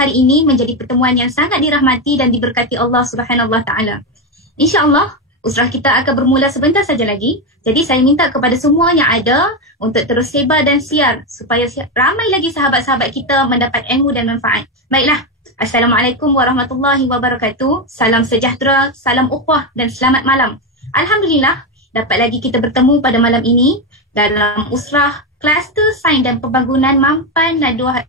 hari ini menjadi pertemuan yang sangat dirahmati dan diberkati Allah Subhanahu Wa Taala. InsyaAllah, usrah kita akan bermula sebentar saja lagi. Jadi saya minta kepada semua yang ada untuk terus sebar dan siar supaya ramai lagi sahabat-sahabat kita mendapat ilmu dan manfaat. Baiklah, Assalamualaikum warahmatullahi wabarakatuh. Salam sejahtera, salam ukhuwah dan selamat malam. Alhamdulillah, dapat lagi kita bertemu pada malam ini dalam usrah Kluster Sains dan Pembangunan Mampan Naduah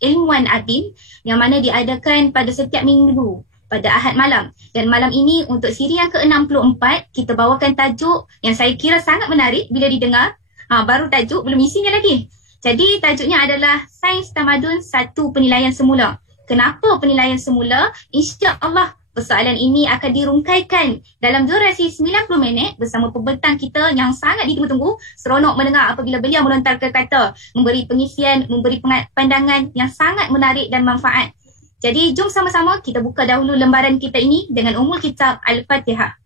Ilmuwan Adin yang mana diadakan pada setiap minggu pada Ahad malam. Dan malam ini untuk siri yang ke-64 kita bawakan tajuk yang saya kira sangat menarik bila didengar. Baru tajuk, belum isinya lagi. Jadi tajuknya adalah Sains Tamadun 1 Penilaian Semula. Kenapa penilaian semula? InsyaAllah persoalan ini akan dirungkaikan dalam durasi 90 minit bersama pembentang kita yang sangat ditunggu-tunggu. Seronok mendengar apabila beliau melontarkan kata, memberi pengisian, memberi pandangan yang sangat menarik dan manfaat. Jadi jom sama-sama kita buka dahulu lembaran kita ini dengan Ummul Kitab Al-Fatihah.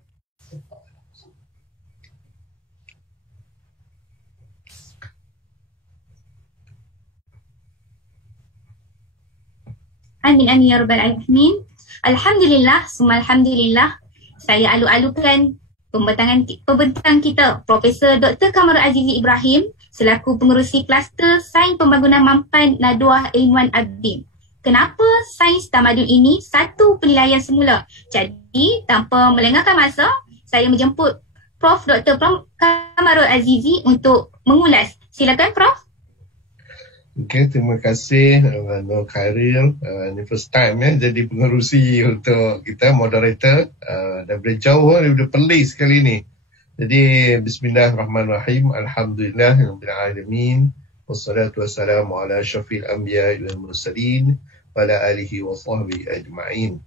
Amin amin ya rabbal alamin. Alhamdulillah, summa alhamdulillah. Saya alu-alukan pembentang kita Profesor Dr. Kamarul Azizi Ibrahim selaku pengerusi Kluster Sains Pembangunan Mampan Naduah Ilmuwan Adin. Kenapa sains tamadun ini 1 penilaian semula? Jadi, tanpa melengahkan masa, saya menjemput Prof. Dr. Kamarul Azizi untuk mengulas. Silakan, Prof. Okey, terima kasih Nur Khairil. Ini first time jadi pengerusi untuk kita, moderator. Daripada jauh, daripada Perlis kali ni. Jadi, bismillahirrahmanirrahim. Alhamdulillahirabbil alamin. Wassalatu wassalamu ala syafil anbiya wal mursalin wa ala alihi wa sahbihi ajma'in.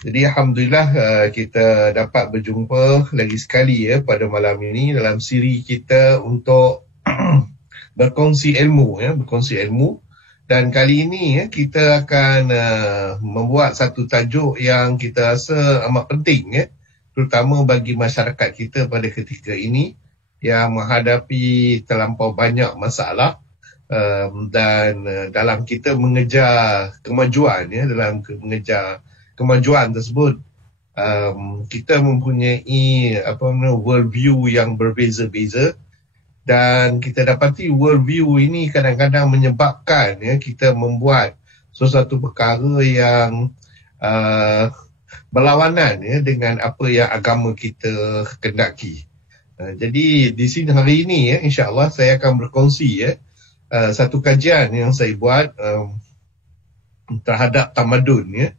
Jadi alhamdulillah kita dapat berjumpa lagi sekali pada malam ini dalam siri kita untuk berkongsi ilmu dan kali ini kita akan membuat satu tajuk yang kita rasa amat penting terutama bagi masyarakat kita pada ketika ini yang menghadapi terlampau banyak masalah dan dalam kita mengejar kemajuan dalam mengejar kemajuan tersebut kita mempunyai world view yang berbeza-beza dan kita dapati world view ini kadang-kadang menyebabkan kita membuat sesuatu perkara yang berlawanan dengan apa yang agama kita kendaki. Jadi di sini hari ini insya-Allah saya akan berkongsi satu kajian yang saya buat terhadap tamadun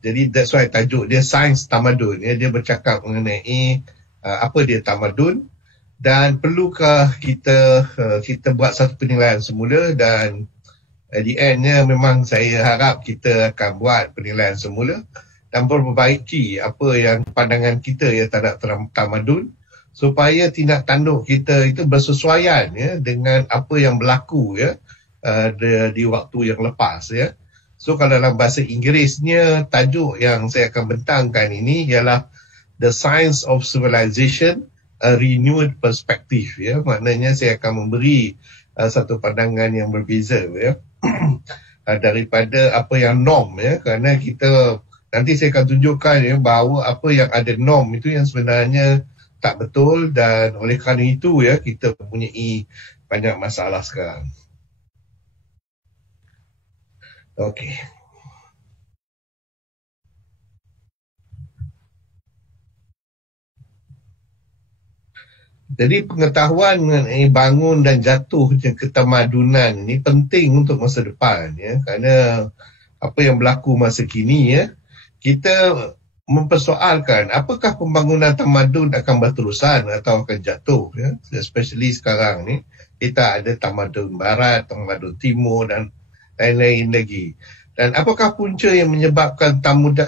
jadi that's why tajuk dia Sains Tamadun dia bercakap mengenai apa dia tamadun dan perlukah kita buat satu penilaian semula dan at the end memang saya harap kita akan buat penilaian semula dan memperbaiki apa yang pandangan kita terhadap tamadun supaya tindak tanduk kita itu bersesuaian dengan apa yang berlaku di waktu yang lepas So kalau dalam bahasa Inggerisnya tajuk yang saya akan bentangkan ini ialah The Science of Civilization, a Renewed Perspective maknanya saya akan memberi satu pandangan yang berbeza daripada apa yang norm kerana kita nanti saya akan tunjukkan bahawa apa yang ada norm itu yang sebenarnya tak betul dan oleh kerana itu kita mempunyai banyak masalah sekarang. Okey. Jadi pengetahuan mengenai bangun dan jatuhnya ketamadunan ini penting untuk masa depan kerana apa yang berlaku masa kini kita mempersoalkan apakah pembangunan tamadun akan berterusan atau akan jatuh especially sekarang ni kita ada tamadun barat, tamadun timur dan lain-lain lagi. Dan apakah punca yang menyebabkan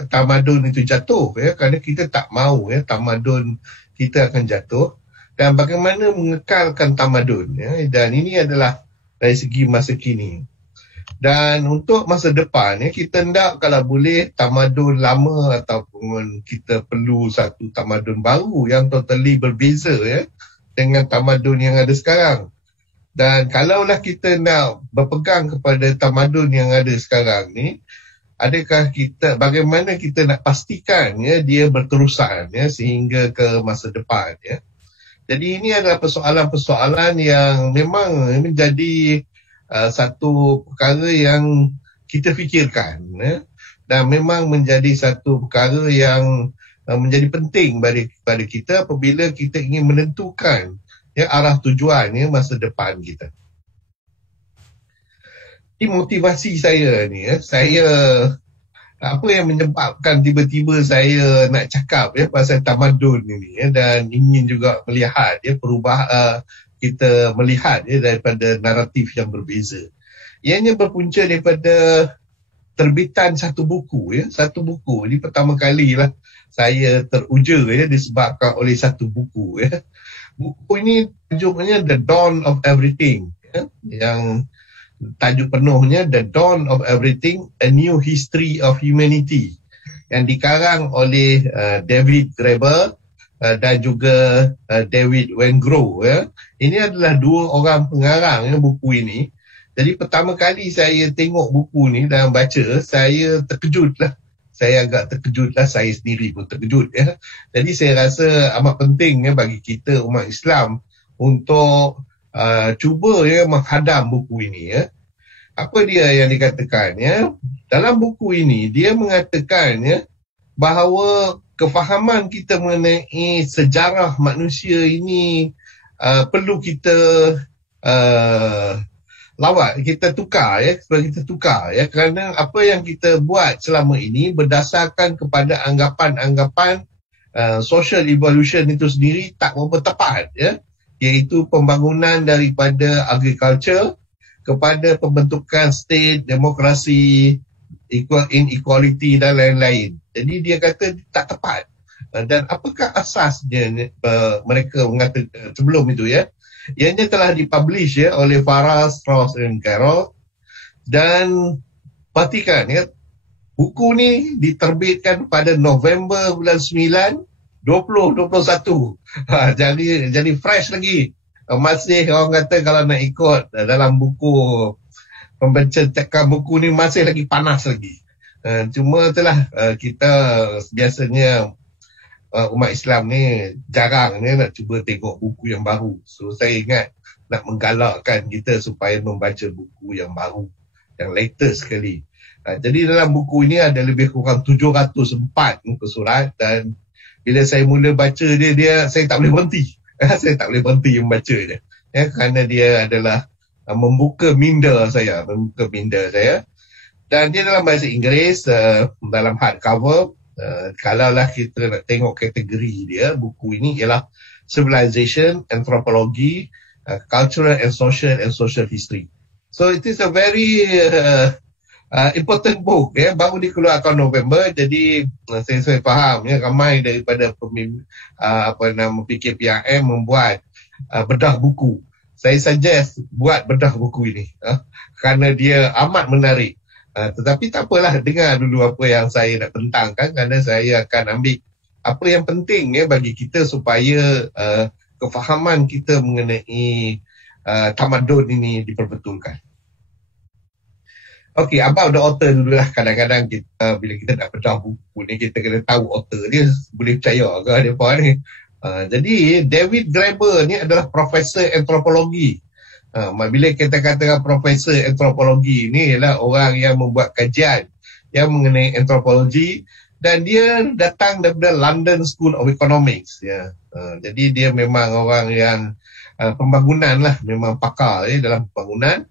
tamadun itu jatuh kerana kita tak mahu tamadun kita akan jatuh dan bagaimana mengekalkan tamadun dan ini adalah dari segi masa kini. Dan untuk masa depan kita hendak kalau boleh tamadun lama ataupun kita perlu satu tamadun baru yang totally berbeza dengan tamadun yang ada sekarang. Dan kalaulah kita nak berpegang kepada tamadun yang ada sekarang ni, bagaimana kita nak pastikan dia berterusan sehingga ke masa depan Jadi ini adalah persoalan-persoalan yang memang menjadi satu perkara yang kita fikirkan dan memang menjadi satu perkara yang menjadi penting pada kita apabila kita ingin menentukan arah tujuan masa depan kita. Ini motivasi saya ni apa yang menyebabkan tiba-tiba saya nak cakap pasal tamadun ini dan ingin juga melihat kita melihat daripada naratif yang berbeza. Ianya berpunca daripada terbitan satu buku satu buku ini pertama kalilah saya teruja disebabkan oleh satu buku Buku ini tajuknya The Dawn of Everything yang tajuk penuhnya The Dawn of Everything, A New History of Humanity yang dikarang oleh David Graeber dan juga David Wengrow Ini adalah dua orang pengarang buku ini. Jadi pertama kali saya tengok buku ni dan baca, saya terkejutlah. Saya agak terkejutlah, saya sendiri pun terkejut Jadi saya rasa amat penting bagi kita umat Islam untuk cuba menghadam buku ini Apa dia yang dikatakan Dalam buku ini dia mengatakan bahawa kefahaman kita mengenai sejarah manusia ini perlu kita kita tukar kerana apa yang kita buat selama ini berdasarkan kepada anggapan-anggapan social evolution itu sendiri tak berapa tepat iaitu pembangunan daripada agriculture kepada pembentukan state, demokrasi, inequality dan lain-lain. Jadi dia kata tak tepat. Dan apakah asasnya mereka mengatakan sebelum itu Ianya telah dipublish oleh Farrar, Straus dan Carroll. Dan perhatikan buku ni diterbitkan pada November bulan 9 2021. Jadi fresh lagi. Masih orang kata kalau nak ikut dalam buku pembencekan buku ni masih lagi panas lagi. Cuma itulah kita biasanya umat Islam ni jarang nak cuba tengok buku yang baru. So saya ingat nak menggalakkan kita supaya membaca buku yang baru, yang latest sekali. Jadi dalam buku ini ada lebih kurang 704 muka surat dan bila saya mula baca dia saya tak boleh berhenti. Saya tak boleh berhenti membaca dia. Kerana dia adalah membuka minda saya. Dan dia dalam bahasa Inggeris, dalam hardcover. Kalaulah kita nak tengok kategori dia, buku ini ialah Civilization, Anthropology, Cultural and Social History. So it is a very important book baru dikeluarkan November. Jadi saya faham ramai daripada PKPIM membuat bedah buku. Saya suggest buat bedah buku ini kerana dia amat menarik. Tetapi tak apalah, dengar dulu apa yang saya nak tentangkan kerana saya akan ambil apa yang penting bagi kita supaya kefahaman kita mengenai tamadun ini diperbetulkan. Okay, about the author dululah. Kadang-kadang kita bila kita nak bedah buku ni kita kena tahu author dia, boleh percaya ke dia apa ni. Jadi David Graeber ni adalah profesor antropologi. Bila kita katakan profesor antropologi ni ialah orang yang membuat kajian yang mengenai antropologi dan dia datang daripada London School of Economics jadi dia memang orang yang pembangunan lah, memang pakar dalam pembangunan.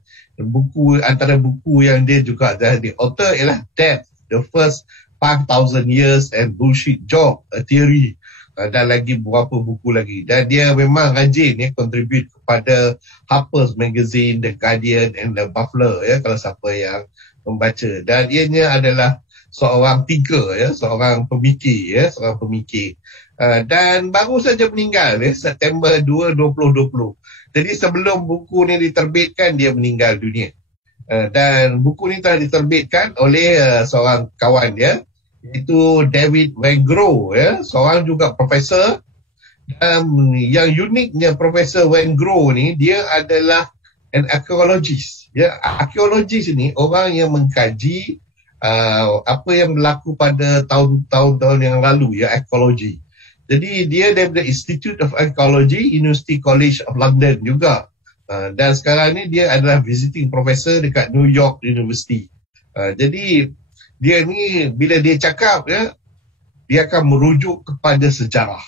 Antara buku yang dia juga jadi author ialah Death, The First 5,000 Years and Bullshit Job, A Theory, dan lagi beberapa buku lagi. Dan dia memang rajin contribute kepada Harper's Magazine, The Guardian and The Buffalo kalau siapa yang membaca. Dan ianya adalah seorang thinker seorang pemikir dan baru saja meninggal September 2, 2020. Jadi sebelum buku ni diterbitkan dia meninggal dunia. Dan buku ni telah diterbitkan oleh seorang kawan dia, iaitu David Wengrow seorang juga profesor. Yang uniknya Profesor Wengrow ni, dia adalah and archaeologist. Ya, archaeologist ini orang yang mengkaji apa yang berlaku pada tahun-tahun yang lalu, ya, arkeologi. Jadi dia daripada Institute of Archaeology, University College of London juga. Dan sekarang ni dia adalah visiting professor dekat New York University. Jadi dia ni bila dia cakap, ya, dia akan merujuk kepada sejarah.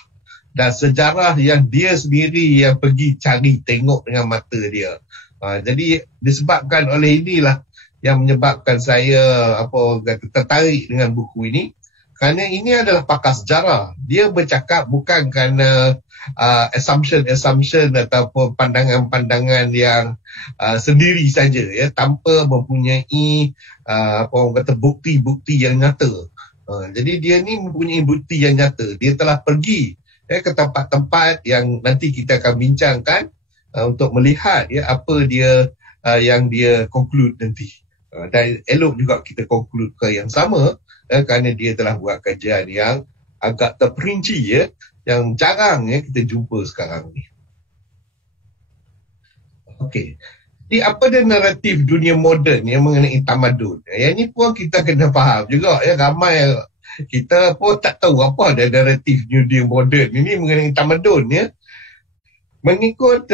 Dan sejarah yang dia sendiri yang pergi cari tengok dengan mata dia. Jadi disebabkan oleh inilah yang menyebabkan saya tertarik dengan buku ini, kerana ini adalah pakar sejarah. Dia bercakap bukan kerana assumption ataupun pandangan-pandangan yang sendiri saja, ya, tanpa mempunyai bukti-bukti yang nyata. Jadi dia ni mempunyai bukti yang nyata. Dia telah pergi, ya, ke tempat-tempat yang nanti kita akan bincangkan untuk melihat, ya, apa dia yang dia conclude nanti. Dan elok juga kita conclude ke yang sama, kerana dia telah buat kajian yang agak terperinci, ya, yang jarang, ya, kita jumpa sekarang ni. Okey. Jadi apa dia naratif dunia moden yang mengenai tamadun? Yang ni pun kita kena faham juga, ya. Ramai kita pun tak tahu apa ada naratif dunia moden ini mengenai tamadun, ya. Mengikut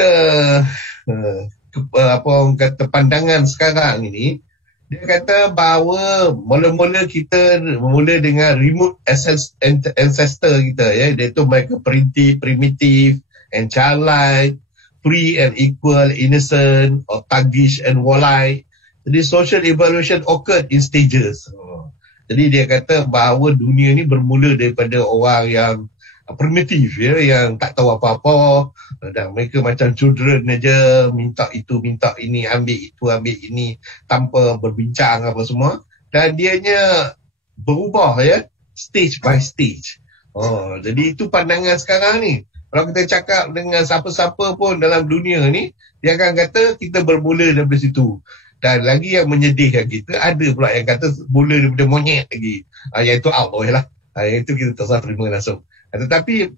pandangan sekarang ini, dia kata bahawa mula-mula kita mula dengan remote ancestor kita, ya, iaitu mereka primitive and childlike, free and equal, innocent, or thuggish and warlike. Jadi social evolution occurred in stages. Jadi dia kata bahawa dunia ni bermula daripada orang yang primitif, ya, yang tak tahu apa-apa, dan mereka macam children aja, minta itu, minta ini, ambil itu, ambil ini, tanpa berbincang apa semua. Dan dianya berubah, ya, stage by stage. Jadi itu pandangan sekarang ni. Kalau kita cakap dengan siapa-siapa pun dalam dunia ni, dia akan kata kita bermula daripada situ. Dan lagi yang menyedihkan kita, ada pula yang kata mula daripada monyet lagi. Yang itu out lah. Yang itu kita tak usah terima langsung. Tetapi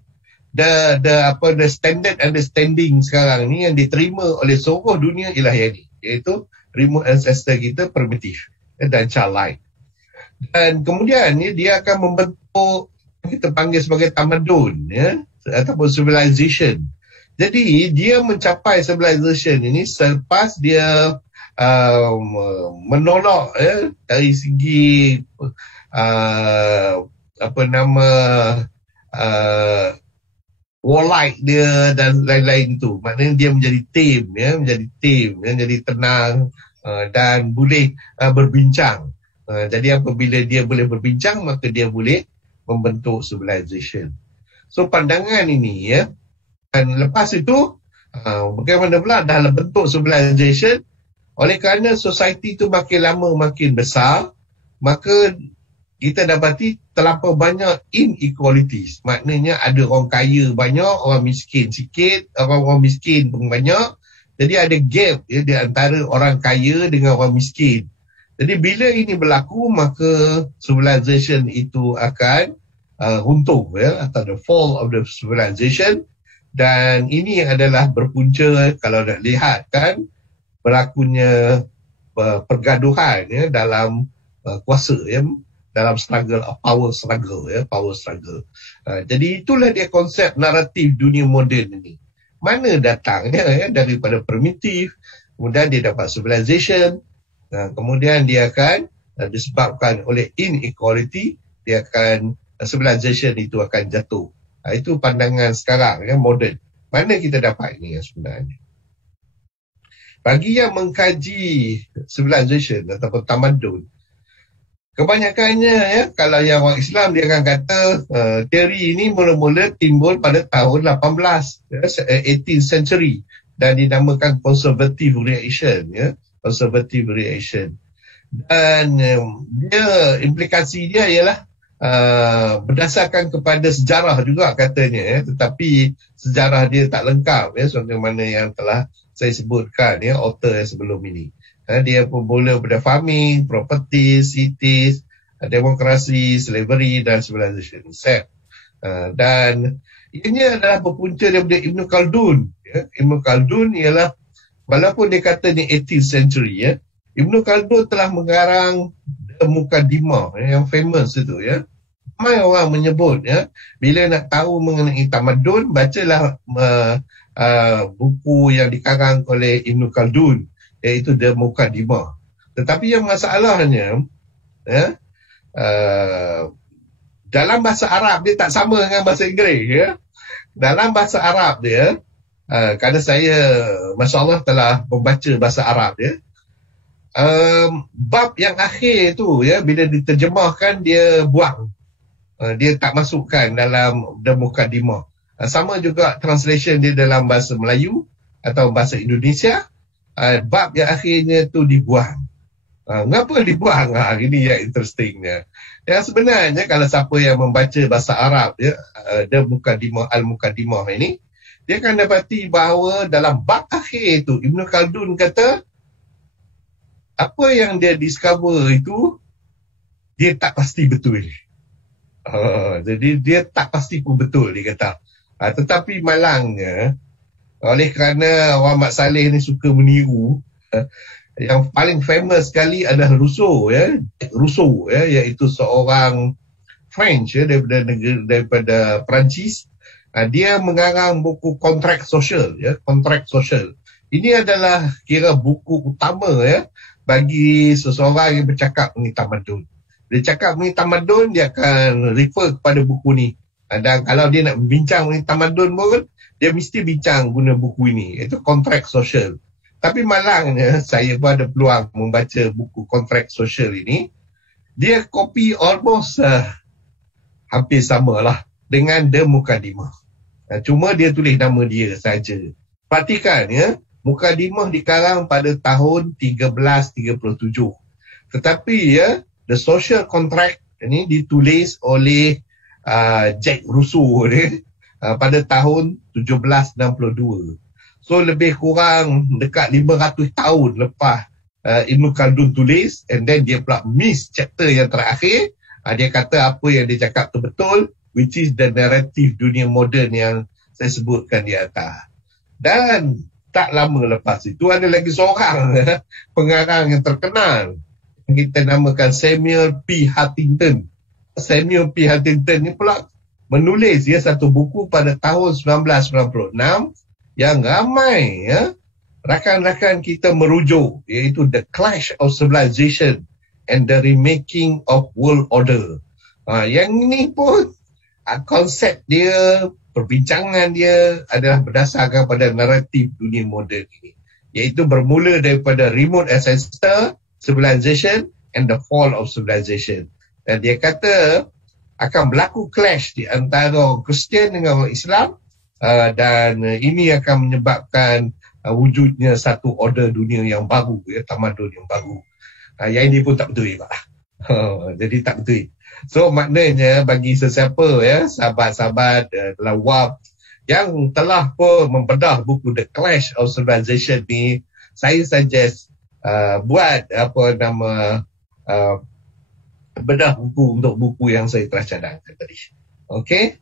the standard understanding sekarang ni yang diterima oleh seluruh dunia ialah yang ni, iaitu remote ancestor kita primitif dan childlike. Dan kemudian ni dia akan membentuk kita panggil sebagai tamadun, ya, ataupun civilization. Jadi dia mencapai civilization ini selepas dia menolak, ya, dari segi warlike dia dan lain-lain itu. Maknanya dia menjadi tame, ya, menjadi tenang, dan boleh berbincang. Jadi apabila dia boleh berbincang, maka dia boleh membentuk civilization. So pandangan ini, ya, dan lepas itu bagaimana pula dalam bentuk civilization, oleh kerana society itu makin lama makin besar, maka kita dapati terlampau banyak inequalities. Maknanya ada orang kaya banyak, orang miskin sikit, orang miskin pun banyak. Jadi ada gap, ya, di antara orang kaya dengan orang miskin. Jadi bila ini berlaku, maka civilization itu akan runtuh, ya, atau the fall of the civilization. Dan ini adalah berpunca, kalau nak lihat kan, berlakunya pergaduhan, ya, dalam kuasa, ya, dalam struggle of power struggle, ya, power struggle. Jadi itulah dia konsep naratif dunia moden ini. Mana datangnya, ya, daripada primitif, kemudian dia dapat civilization, kemudian dia akan disebabkan oleh inequality, dia akan civilization itu akan jatuh. Itu pandangan sekarang, ya, moden. Mana kita dapat ini, ya, sebenarnya? Bagi yang mengkaji civilization ataupun tamadun, kebanyakannya, ya, kalau yang orang Islam dia akan kata teori ini mula-mula timbul pada tahun 18th century dan dinamakan conservative reaction, ya, conservative reaction. Dan dia implikasi dia ialah berdasarkan kepada sejarah juga katanya, ya, tetapi sejarah dia tak lengkap, ya, seperti mana yang telah saya sebutkan, ya, author sebelum ini. Dia bermula pada farming, property, cities, demokrasi, slavery dan civilization. Dan ini adalah berpunca daripada Ibn Khaldun. Ya. Ibn Khaldun ialah walaupun dia kata ni 18th century ya, Ibn Khaldun telah mengarang The Muqaddimah yang famous itu ya. Ramai orang menyebut ya, bila nak tahu mengenai tamadun, bacalah buku yang dikarang oleh Ibn Khaldun, iaitu The Muqaddimah. Tetapi yang masalahnya ya, dalam bahasa Arab dia tak sama dengan bahasa Inggeris ya. Dalam bahasa Arab dia, kerana saya Masya Allah telah membaca bahasa Arab dia, bab yang akhir tu ya, bila diterjemahkan dia buang, dia tak masukkan dalam The Muqaddimah. Sama juga translation dia dalam bahasa Melayu atau bahasa Indonesia, bab yang akhirnya tu dibuang. Mengapa dibuang? Ini yang interestingnya. Yang sebenarnya kalau siapa yang membaca bahasa Arab ya, The Muqaddimah Al-Muqaddimah ini, dia akan dapati bahawa dalam bab akhir itu Ibn Khaldun kata apa yang dia discover itu dia tak pasti betul. Jadi dia tak pasti pun betul, dia kata. Tetapi malangnya, oleh kerana Muhammad Saleh ni suka meniru, yang paling famous sekali adalah Rousseau ya, iaitu seorang French ya, daripada Perancis. Dia mengarang buku kontrak sosial ya, kontrak sosial. Ini adalah kira buku utama ya bagi seseorang yang bercakap mengenai tamadun. Dia cakap mengenai tamadun, dia akan refer kepada buku ni. Dan kalau dia nak bincang mengenai tamadun pun, dia mesti bincang guna buku ini, iaitu kontrak sosial. Tapi malangnya, saya pun ada peluang membaca buku kontrak sosial ini. Dia copy almost hampir samalah dengan The Muqaddimah. Cuma dia tulis nama dia saja. Perhatikan ya, Muqaddimah dikarang pada tahun 1337. Tetapi ya, The Social Contract ini ditulis oleh Jack Rousseau ni, pada tahun 1762. So lebih kurang dekat 500 tahun lepas Ibn Khaldun tulis, and then dia pula miss chapter yang terakhir. Dia kata apa yang dia cakap tu betul, which is the narrative dunia moden yang saya sebutkan di atas. Dan tak lama lepas itu ada lagi seorang pengarang yang terkenal yang kita namakan Samuel P. Huntington. Samuel P. Huntington ni pula menulis ya satu buku pada tahun 1996 yang ramai ya rakan-rakan kita merujuk, iaitu The Clash of Civilization and the Remaking of World Order. Yang ini pun konsep dia, perbincangan dia adalah berdasarkan pada naratif dunia moden ini, iaitu bermula daripada remote ancestor civilization and the fall of civilization. Dan dia kata akan berlaku clash di antara Kristian dengan orang Islam, dan ini akan menyebabkan wujudnya satu order dunia yang baru, ya, tamadun yang baru. Yang ini pun tak betul, Pak. Jadi tak betul. So maknanya bagi sesiapa ya, sahabat-sahabat dalam WAP yang telah pun membedah buku The Clash of Civilization ni, saya suggest buat bedah buku untuk buku yang saya telah cadangkan tadi. Okay,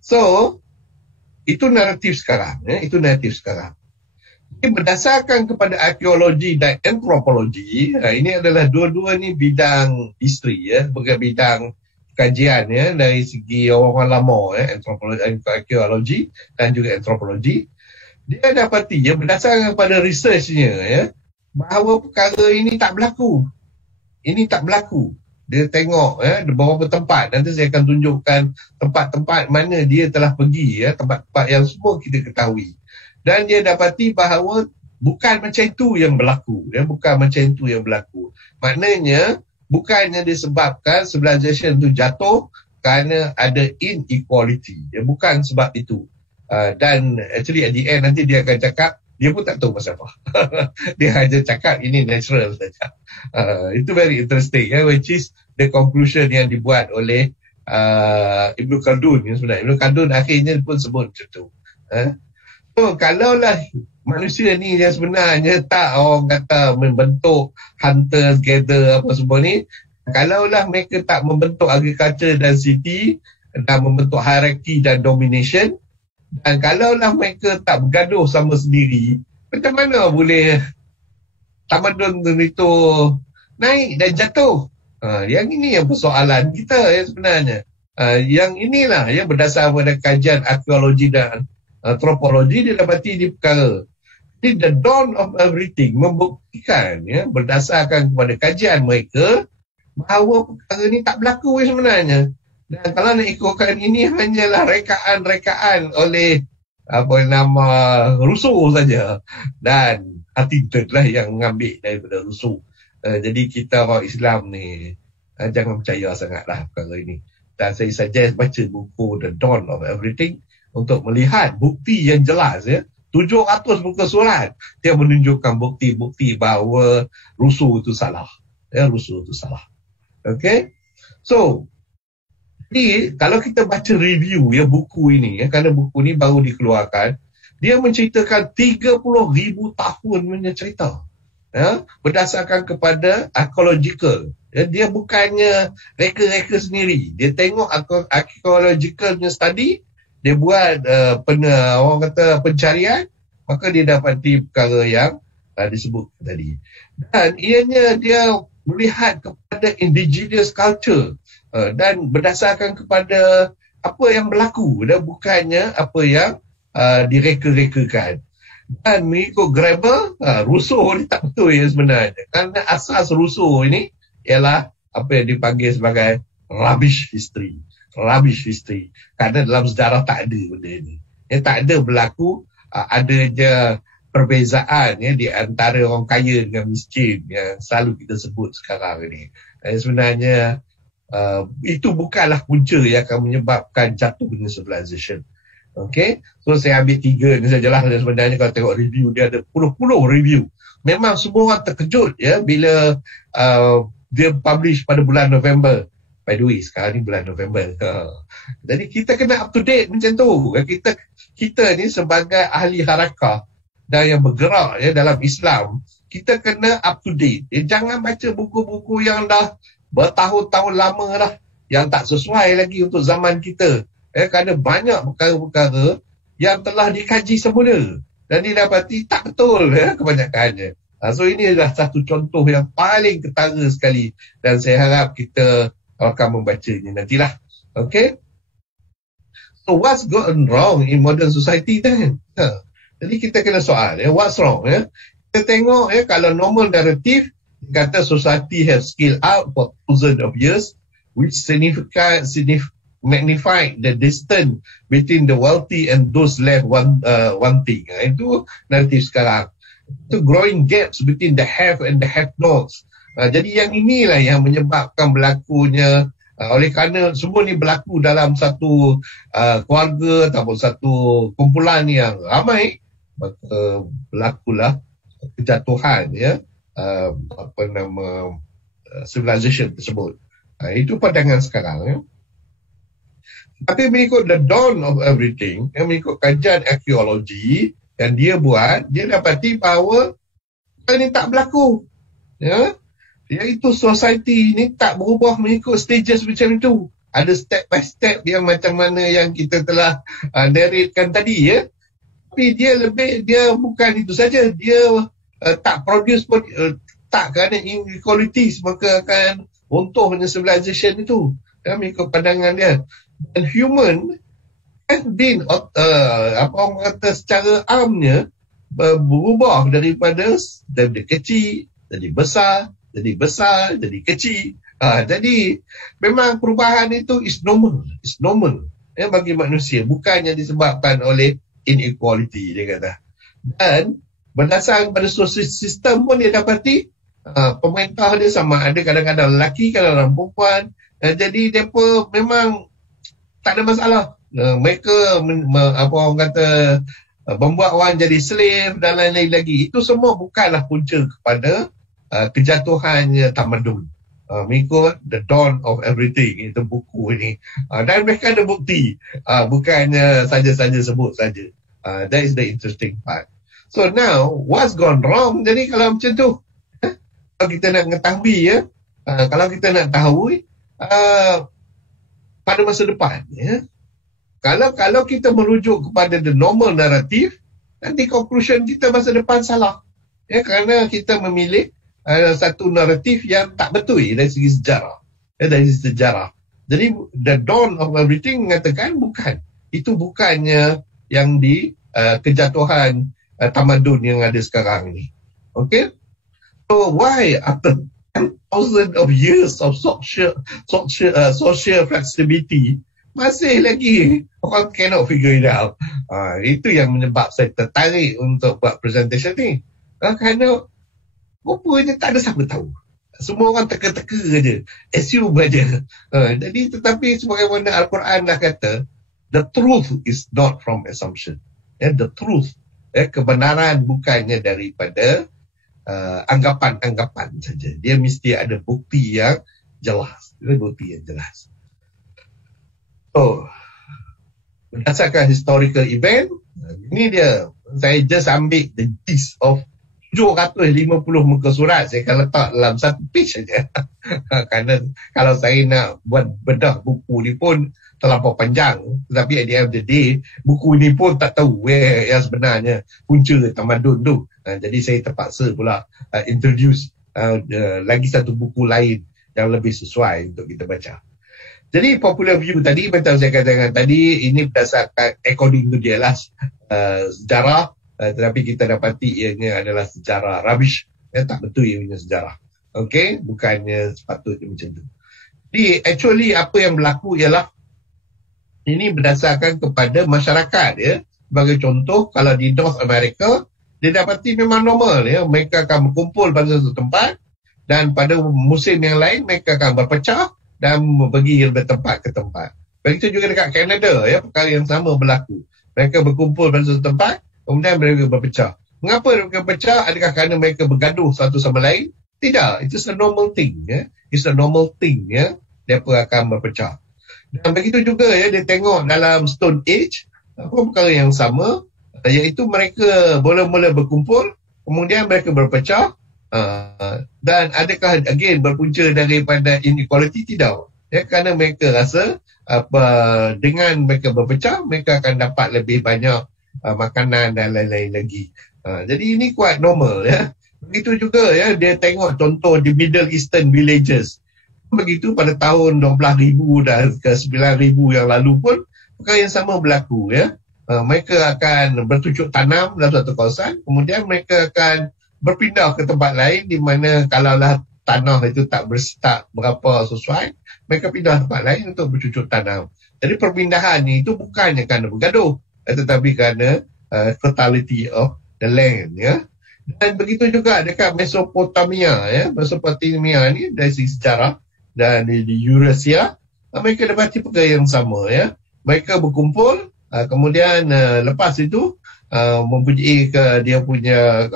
so itu naratif sekarang ya, itu naratif sekarang. Ini berdasarkan kepada arkeologi dan antropologi. Ini adalah dua-dua ni bidang history ya, bidang kajian ya, dari segi orang lama ya, antropologi, arkeologi dan juga antropologi. Dia dapati ya, berdasarkan kepada researchnya ya, bahawa perkara ini tak berlaku. Ini tak berlaku. Dia tengok ya, beberapa tempat. Nanti saya akan tunjukkan tempat-tempat mana dia telah pergi ya, tempat-tempat yang semua kita ketahui. Dan dia dapati bahawa bukan macam itu yang berlaku ya, bukan macam itu yang berlaku. Maknanya bukannya disebabkan civilization itu jatuh kerana ada inequality ya, bukan sebab itu. Dan actually at the end nanti dia akan cakap dia pun tak tahu pasal apa. Dia hanya cakap ini natural saja. Itu very interesting ya, which is the conclusion yang dibuat oleh Ibn Khaldun ya, sebenarnya. Ibn Khaldun akhirnya pun sebut macam tu. So kalaulah manusia ni yang sebenarnya tak orang kata membentuk hunter gather apa semua ni, kalaulah mereka tak membentuk agriculture dan city dan membentuk hierarchy dan domination, dan kalaulah mereka tak bergaduh sama sendiri, Macam mana boleh tamadun itu naik dan jatuh? Yang ini yang persoalan kita sebenarnya. Yang inilah yang berdasar pada kajian arkeologi dan antropologi didapati di perkara. Jadi the dawn of everything membuktikan berdasarkan kepada kajian mereka bahawa perkara ni tak berlaku sebenarnya. Dan kalau nak ikutkan ini hanyalah rekaan-rekaan oleh Rousseau saja. Dan Huntington lah yang mengambil daripada Rousseau. Jadi kita orang Islam ni jangan percaya sangatlah perkara ini. Dan saya suggest baca buku The Dawn of Everything untuk melihat bukti yang jelas 700 muka surat dia menunjukkan bukti-bukti bahawa Rousseau itu salah. Rousseau itu salah. Okay? So, jadi kalau kita baca review buku ini kerana buku ini baru dikeluarkan, dia menceritakan 30,000 tahun punya cerita. Berdasarkan kepada archaeological. Dia bukannya reka-reka sendiri. Dia tengok archaeological study, dia buat orang kata pencarian, maka dia dapati perkara yang disebut tadi. Dan ianya dia melihat kepada indigenous culture dan berdasarkan kepada apa yang berlaku dan bukannya apa yang direka-rekakan. Dan mengikut Graeber, Rousseau ni tak betul sebenarnya. Kerana asas Rousseau ini ialah apa yang dipanggil sebagai rubbish history. Rubbish history. Kerana dalam sejarah tak ada benda ni. Tak ada berlaku adanya perbezaan di antara orang kaya dengan miskin yang selalu kita sebut sekarang ni. Sebenarnya itu bukanlah punca yang akan menyebabkan jatuhnya civilization. Okay, so saya ambil 3 ni sajalah. Sebenarnya kalau tengok review dia ada puluh-puluh review. Memang semua orang terkejut bila dia publish pada bulan November. By the way, sekarang ni bulan November. Jadi kita kena up to date macam tu. Kita ni sebagai ahli harakah dan yang bergerak dalam Islam, kita kena up to date. Jangan baca buku-buku yang dah bertahun-tahun lama dah, yang tak sesuai lagi untuk zaman kita. Kerana banyak perkara-perkara yang telah dikaji semula dan didapati tak betul kebanyakannya. So ini adalah satu contoh yang paling ketara sekali dan saya harap kita akan membacanya nantilah. Okay? So what's gone wrong in modern society then? Jadi kita kena soal, what's wrong? Kita tengok kalau normal narrative kata society has scaled out for thousands of years, which magnify the distance between the wealthy and those left wanting. Itu naratif sekarang. Itu growing gaps between the have and the have-nots. Jadi yang inilah yang menyebabkan berlakunya oleh kerana semua ni berlaku dalam satu keluarga ataupun satu kumpulan yang ramai, maka berlakulah kejatuhan civilization tersebut. Itu pandangan sekarang. Tapi mengikut the dawn of everything, mengikut kajian arkeologi yang dia buat, dia dapati bahawa ini tak berlaku. Iaitu society ni tak berubah mengikut stages macam itu. Ada step by step yang macam mana yang kita telah narratekan tadi. Tapi dia bukan itu saja. Dia tak produce pun, tak kerana inequalities, maka akan runtuhnya civilization itu. Mengikut pandangan dia. Dan human has been orang kata secara amnya berubah daripada kecil jadi besar, jadi kecil. Jadi memang perubahan itu is normal bagi manusia, bukannya disebabkan oleh inequality, dia kata. Dan berdasarkan pada social system pun dia dapati pemerintah dia sama ada kadang-kadang lelaki, kadang-kadang perempuan. Jadi mereka memang tak ada masalah. Mereka orang kata membuat orang jadi slave dan lain-lain lagi. Itu semua bukanlah punca kepada kejatuhannya tamadun. Mengikut the dawn of everything, itu buku ini. Dan mereka ada bukti. Bukannya saja-saja sebut saja. That is the interesting part. So now, what's gone wrong? Jadi kalau macam tu, kalau kita nak mengetahui, kalau kita nak tahu pada masa depan, kalau kita merujuk kepada the normal narrative, nanti conclusion kita masa depan salah. Ya, kerana kita memilih satu naratif yang tak betul dari segi sejarah. Dari segi sejarah. Jadi the dawn of everything mengatakan bukan. Itu bukannya yang di kejatuhan tamadun yang ada sekarang ni. Okay? So why after 10,000 of years of social flexibility masih lagi orang cannot figure it out. Itu yang menyebab saya tertarik untuk buat presentation ni. Kerana rupanya tak ada siapa tahu. Semua orang teka-teka je, assume je. Jadi tetapi sebagaimana Al-Quran dah kata, the truth is not from assumption. The truth, kebenaran bukannya daripada anggapan-anggapan saja. Dia mesti ada bukti yang jelas. So, berdasarkan historical event, ini dia, saya just ambil the gist of 750 muka surat saya akan letak dalam satu page saja. Kerana kalau saya nak buat bedah buku ni pun terlampau panjang. Tetapi at the end of the day, buku ni pun tak tahu yang sebenarnya punca tamadun tu. Jadi saya terpaksa pula introduce lagi satu buku lain yang lebih sesuai untuk kita baca. Jadi popular view tadi, betul saya katakan tadi, ini berdasarkan according to dia lah sejarah. Tetapi kita dapati ianya adalah sejarah rubbish. Tak betul ianya sejarah. Okay? Bukannya sepatutnya macam tu. Jadi actually apa yang berlaku ialah ini berdasarkan kepada masyarakat. Ya. Sebagai contoh, kalau di North America, dia dapati memang normal. Ya. Mereka akan berkumpul pada satu tempat dan pada musim yang lain mereka akan berpecah dan pergi dari tempat ke tempat. Begitu juga dekat Canada. Ya. Perkara yang sama berlaku. Mereka berkumpul pada satu tempat, kemudian mereka berpecah. Mengapa mereka berpecah? Adakah kerana mereka bergaduh satu sama lain? Tidak. It's a normal thing. Ya. It's a normal thing. Ya. Mereka akan berpecah. Dan begitu juga ya, dia tengok dalam Stone Age, perkara yang sama, iaitu mereka mula-mula berkumpul, kemudian mereka berpecah, dan adakah again berpunca daripada inequality? Tidak. Ya, kerana mereka rasa dengan mereka berpecah, mereka akan dapat lebih banyak makanan dan lain-lain lagi. Jadi ini quite normal ya. Begitu juga ya, dia tengok contoh di Middle Eastern villages. Begitu pada tahun 12,000 dan ke 9,000 yang lalu pun perkara yang sama berlaku ya. Mereka akan bertucuk tanam dalam satu kawasan, kemudian mereka akan berpindah ke tempat lain di mana kalaulah tanah itu tak berapa sesuai, mereka pindah tempat lain untuk bercucuk tanam. Jadi perpindahan itu bukannya kerana bergaduh, tetapi kerana fertility of the land ya. Dan begitu juga dekat Mesopotamia ya. Mesopotamia ni dari segi sejarah dan di Eurasia, mereka dapati perkara yang sama ya. Mereka berkumpul, kemudian lepas itu mempunyai dia punya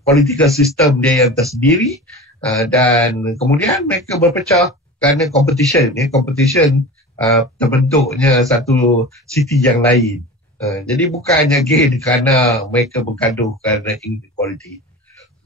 political system dia yang tersendiri, dan kemudian mereka berpecah kerana competition ya. Competition terbentuknya satu city yang lain. Jadi bukannya again kerana mereka bergaduh kerana inequality.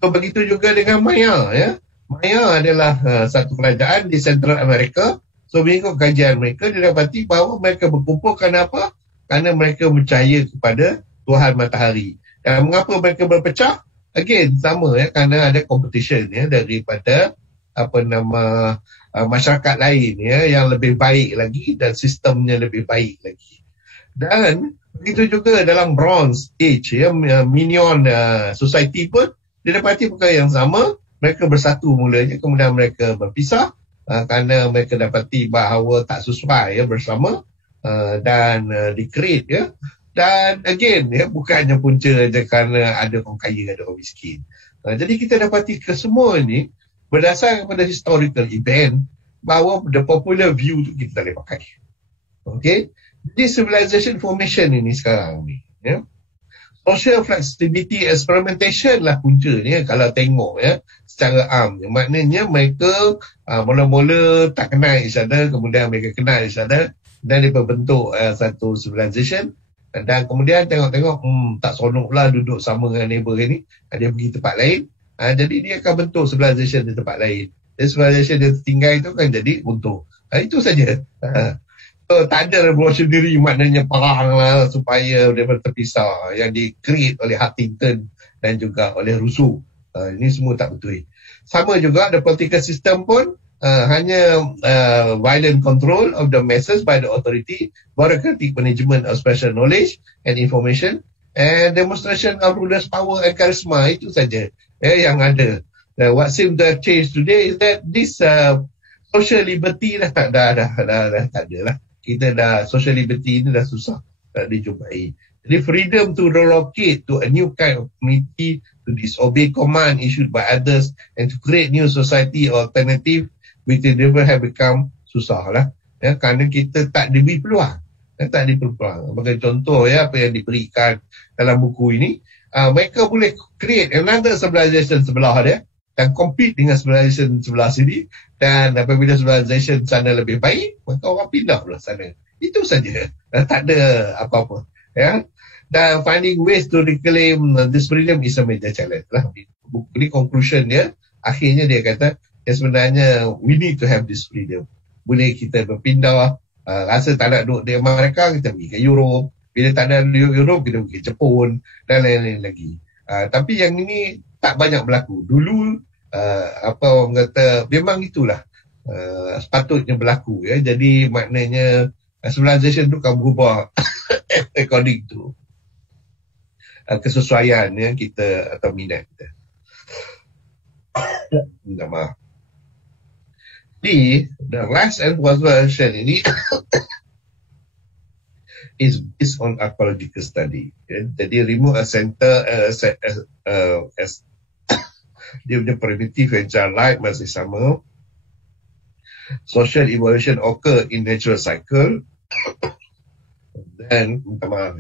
So begitu juga dengan Maya ya. Maya adalah satu kerajaan di Central America. So mengikut kajian mereka, didapati bahawa mereka berkumpul kerana apa? Kerana mereka percaya kepada Tuhan Matahari. Dan mengapa mereka berpecah? Again sama ya, kerana ada competition ya daripada masyarakat lain ya yang lebih baik lagi dan sistemnya lebih baik lagi. Dan begitu juga dalam Bronze Age ya, Minoan society pun didapati perkara yang sama. Mereka bersatu mulanya, kemudian mereka berpisah kerana mereka dapati bahawa tak sesuai ya bersama, dan di-create ya. Dan again ya, bukannya punca je kerana ada orang kaya ada orang miskin. Jadi kita dapati kesemua ni berdasarkan kepada historical event, bahawa the popular view tu kita tak boleh pakai. Okay? Jadi civilization formation ini sekarang ni ya. Social flexibility experimentation lah punca ni ya, kalau tengok ya secara am. Maknanya mereka mula-mula tak kenal each other, kemudian mereka kenal each other, dan dia berbentuk satu civilization. Dan kemudian tengok-tengok tak seronok lah duduk sama dengan neighbor ni, dia pergi tempat lain. Jadi dia akan bentuk civilization di tempat lain. Dan civilization dia tertinggal itu kan jadi runtuh. Itu saja. So tak ada revolution diri maknanya perang lah supaya dia terpisah, yang di-create oleh Huntington dan juga oleh Rousseau. Ini semua tak betul. Sama juga the political system pun hanya violent control of the masses by the authority, bureaucratic management of special knowledge and information, and demonstration of rulers' power and charisma. Itu saja yang ada. What seems to have changed today is that this social liberty dah tak ada lah. Kita dah, social liberty ni dah susah tak dijumpai. Jadi freedom to relocate to a new kind of community, to disobey command issued by others, and to create new society alternative which never have become susah lah. Kerana kita tak diberi peluang. Tak diberi peluang. Sebagai contoh apa yang diberikan dalam buku ini, mereka boleh create another civilization sebelah dia dan compete dengan civilization sebelah sini, dan apabila civilization sana lebih baik, maka orang pindah pula sana. Itu saja. Tak ada apa-apa. Dan finding ways to reclaim this freedom is a major challenge lah. Buku ni conclusion dia, akhirnya dia kata sebenarnya we need to have this freedom. Boleh kita berpindah, rasa tak nak duduk di Amerika, kita pergi ke Europe. Bila tak ada Europe, kita pergi ke Jepun dan lain-lain lagi. Tapi yang ini tak banyak berlaku. Dulu orang kata memang itulah sepatutnya berlaku. Jadi maknanya civilization tu kan berubah according to kesesuaian kita atau minat kita. Minta maaf. The rise and version ini is based on archaeological study. Jadi remove a center as dia punya primitive and childlike masih sama. Social evolution occur in natural cycle. Dan minta maaf.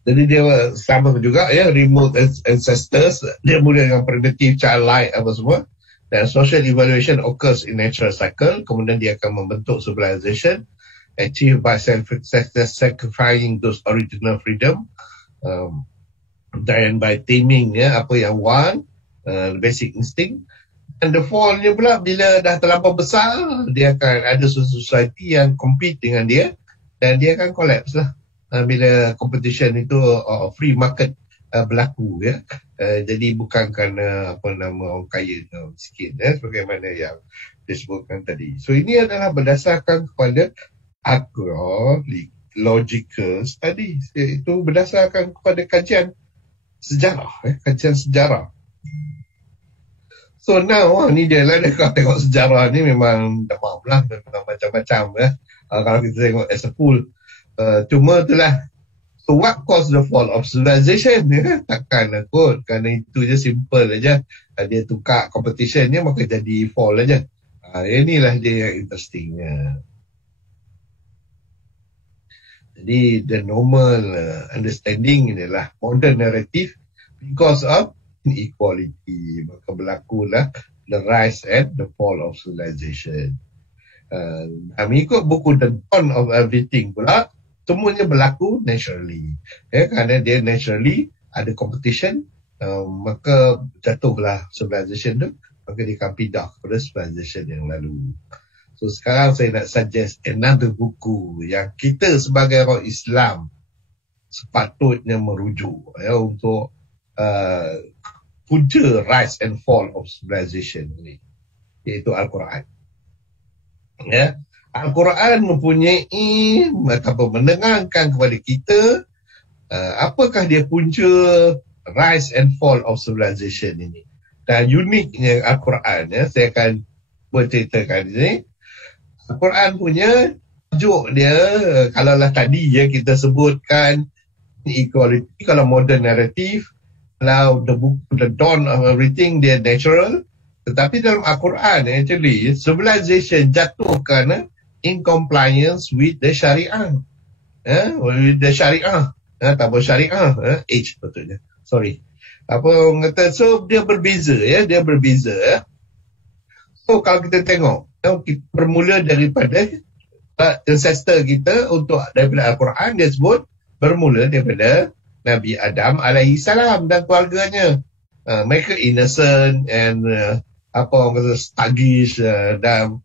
Jadi dia sama juga remote ancestors, dia mula dengan primitive childlike apa semua, dan social evaluation occurs in natural cycle, kemudian dia akan membentuk civilization achieved by sacrificing those original freedom, dan by taming apa yang want, basic instinct. And the fallnya pula bila dah terlampau besar, dia akan ada society yang compete dengan dia, dan dia akan collapse lah. Bila competition itu free market berlaku jadi bukan kerana orang kaya atau miskin sebagaimana yang disebutkan tadi. So ini adalah berdasarkan kepada archaeological study, itu berdasarkan kepada kajian sejarah. So now ni dia lah, kalau tengok sejarah ni memang demam lah, memang macam-macam kalau kita tengok as a full. Cuma itulah, so what caused the fall of civilization? Takkan kot, kerana itu je simple aja. Dia tukar competitionnya maka jadi fall aja. Inilah dia yang interestingnya. Jadi the normal understanding inilah modern narrative because of inequality. Maka berlakulah the rise and the fall of civilization. Mengikut buku The Dawn of Everything pula, semuanya berlaku naturally. Kerana dia naturally ada competition, maka jatuhlah civilization tu, maka dia akan pindah kepada civilization yang lalu. So sekarang saya nak suggest another buku yang kita sebagai orang Islam sepatutnya merujuk untuk punca rise and fall of civilization ini, iaitu Al-Quran. Al-Quran mempunyai ataupun menengangkan kepada kita apakah dia punca rise and fall of civilization ini. Dan uniknya Al-Quran, saya akan berceritakan ini. Al-Quran punya tajuk dia, kalaulah tadi kita sebutkan equality, kalau modern narrative, kalau the book The Dawn of Everything dia natural, tetapi dalam Al-Quran actually civilization jatuh kerana in compliance with the Syariah. With the Syariah. Tak syariah. H betulnya. Sorry. Orang kata, so dia berbeza. Dia berbeza. So kalau kita tengok, kita bermula daripada ancestor kita untuk daripada Al-Quran dia sebut bermula daripada Nabi Adam alaihi salam dan keluarganya. Mereka innocent and apa orang kata sluggish dan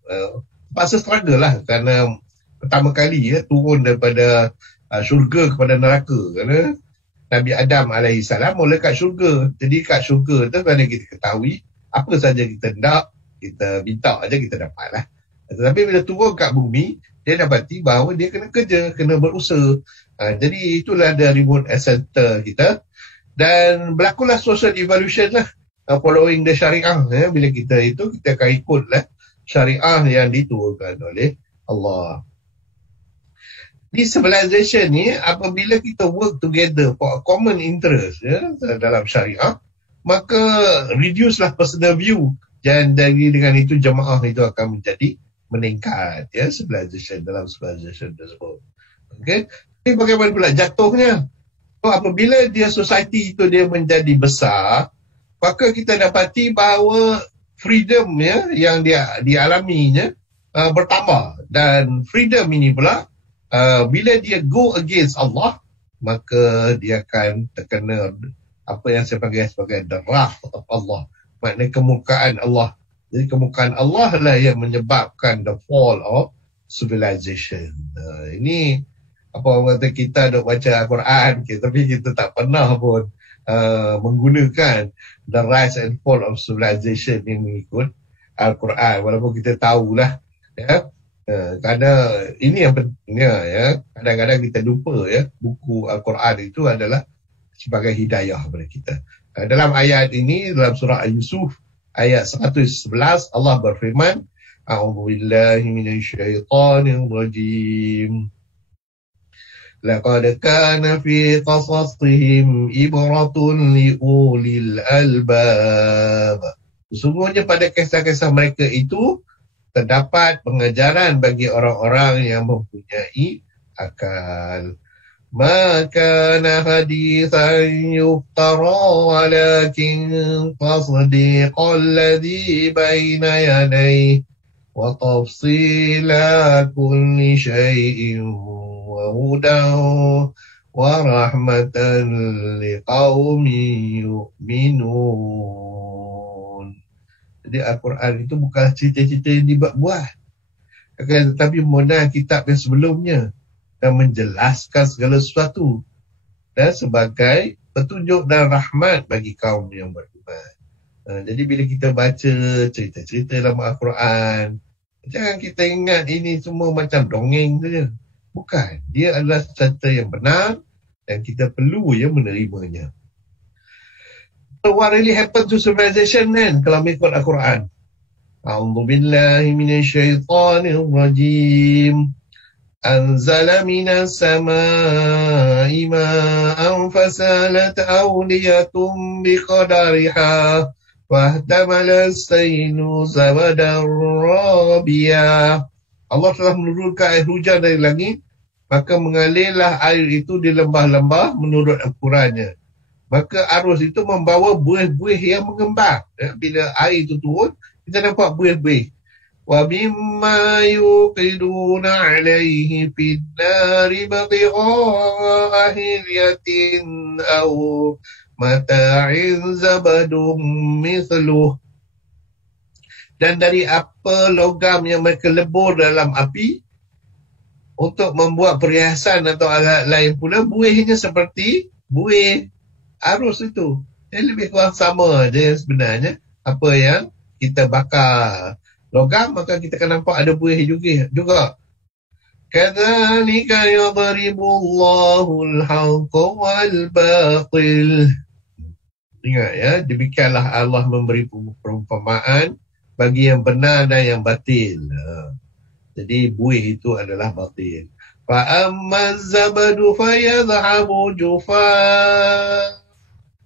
terpaksa struggle lah kerana pertama kali turun daripada syurga kepada neraka, kerana Nabi Adam alaihi salam mula kat syurga. Jadi kat syurga tu kerana kita ketahui apa saja kita nak, kita minta aja kita dapat lah. Tetapi bila turun kat bumi, dia dapati bahawa dia kena kerja, kena berusaha. Jadi itulah ada remote center kita. Dan berlakulah social evolution lah, following the syariah. Bila kita akan ikutlah syariah yang diturunkan oleh Allah. Di civilization ni, apabila kita work together for a common interest dalam syariah, maka reduce lah personal view. Dan dengan itu jemaah itu akan menjadi meningkat civilization dalam civilization tersebut. Okey. Tapi bagaimana pula jatuhnya? Apabila dia society itu dia menjadi besar, maka kita dapati bahawa freedom yang dia dialaminya bertambah, dan freedom ini pula bila dia go against Allah, maka dia akan terkena apa yang saya panggil sebagai the wrath of Allah, maknanya kemurkaan Allah. Jadi kemurkaan Allah lah yang menyebabkan the fall of civilization. Ini apa orang kata, kita duk baca Al-Quran, tapi kita tak pernah pun menggunakan the rise and fall of civilization yang mengikut Al-Quran, walaupun kita tahulah kerana ini yang pentingnya kadang-kadang kita lupa buku Al-Quran itu adalah sebagai hidayah kepada kita. Dalam ayat ini, dalam surah Yusuf ayat 111, Allah berfirman, A'udzubillahi minasyaitonir rajim. Laqad kana fi qasasihim ibratun liulil albab. Sesungguhnya pada kisah-kisah mereka itu terdapat pengajaran bagi orang-orang yang mempunyai akal. Ma kana hadithan yuftara walakin tasdiqal ladzi baina yadayhi wa tafsila kulli syai'in wa hudan wa rahmatan liqaumin yu'minun. Jadi Al-Quran itu bukan cerita-cerita yang dibuat-buat, tetapi memudah kitab yang sebelumnya dan menjelaskan segala sesuatu dan sebagai petunjuk dan rahmat bagi kaum yang beriman. Jadi bila kita baca cerita-cerita dalam Al-Quran, jangan kita ingat ini semua macam dongeng saja. Bukan, dia adalah cerita yang benar dan kita perlu menerimanya. So what really happened to civilization then kalau mengikut Al-Quran? A'udzubillahi minasyaitonir rajim. Anzala minas samaa'i ma'an fasalat awliyatun biqadariha wahtamala as-saylu zabadan rabiya. Allah telah menurunkan air hujan dari langit, maka mengalirlah air itu di lembah-lembah menurut ukurannya. Maka arus itu membawa buih-buih yang mengembang. Bila air itu turun, kita nampak buih-buih. Wa mimma yuqiduna alaihi fid nari bati'a ahliyatin aw mata'in zabadum mithluh. Dan dari apa logam yang mereka lebur dalam api untuk membuat perhiasan atau alat lain pula, buihnya seperti buih arus itu. Lebih kurang sama je sebenarnya. Apa yang kita bakar logam, maka kita akan nampak ada buih juga. Kadzalika yadribullahu al-haqqa wal-batil. Ingat demikianlah Allah memberi perumpamaan bagi yang benar dan yang batil. Jadi buih itu adalah batil. Fa amma zabadu fayadhhabu jufa.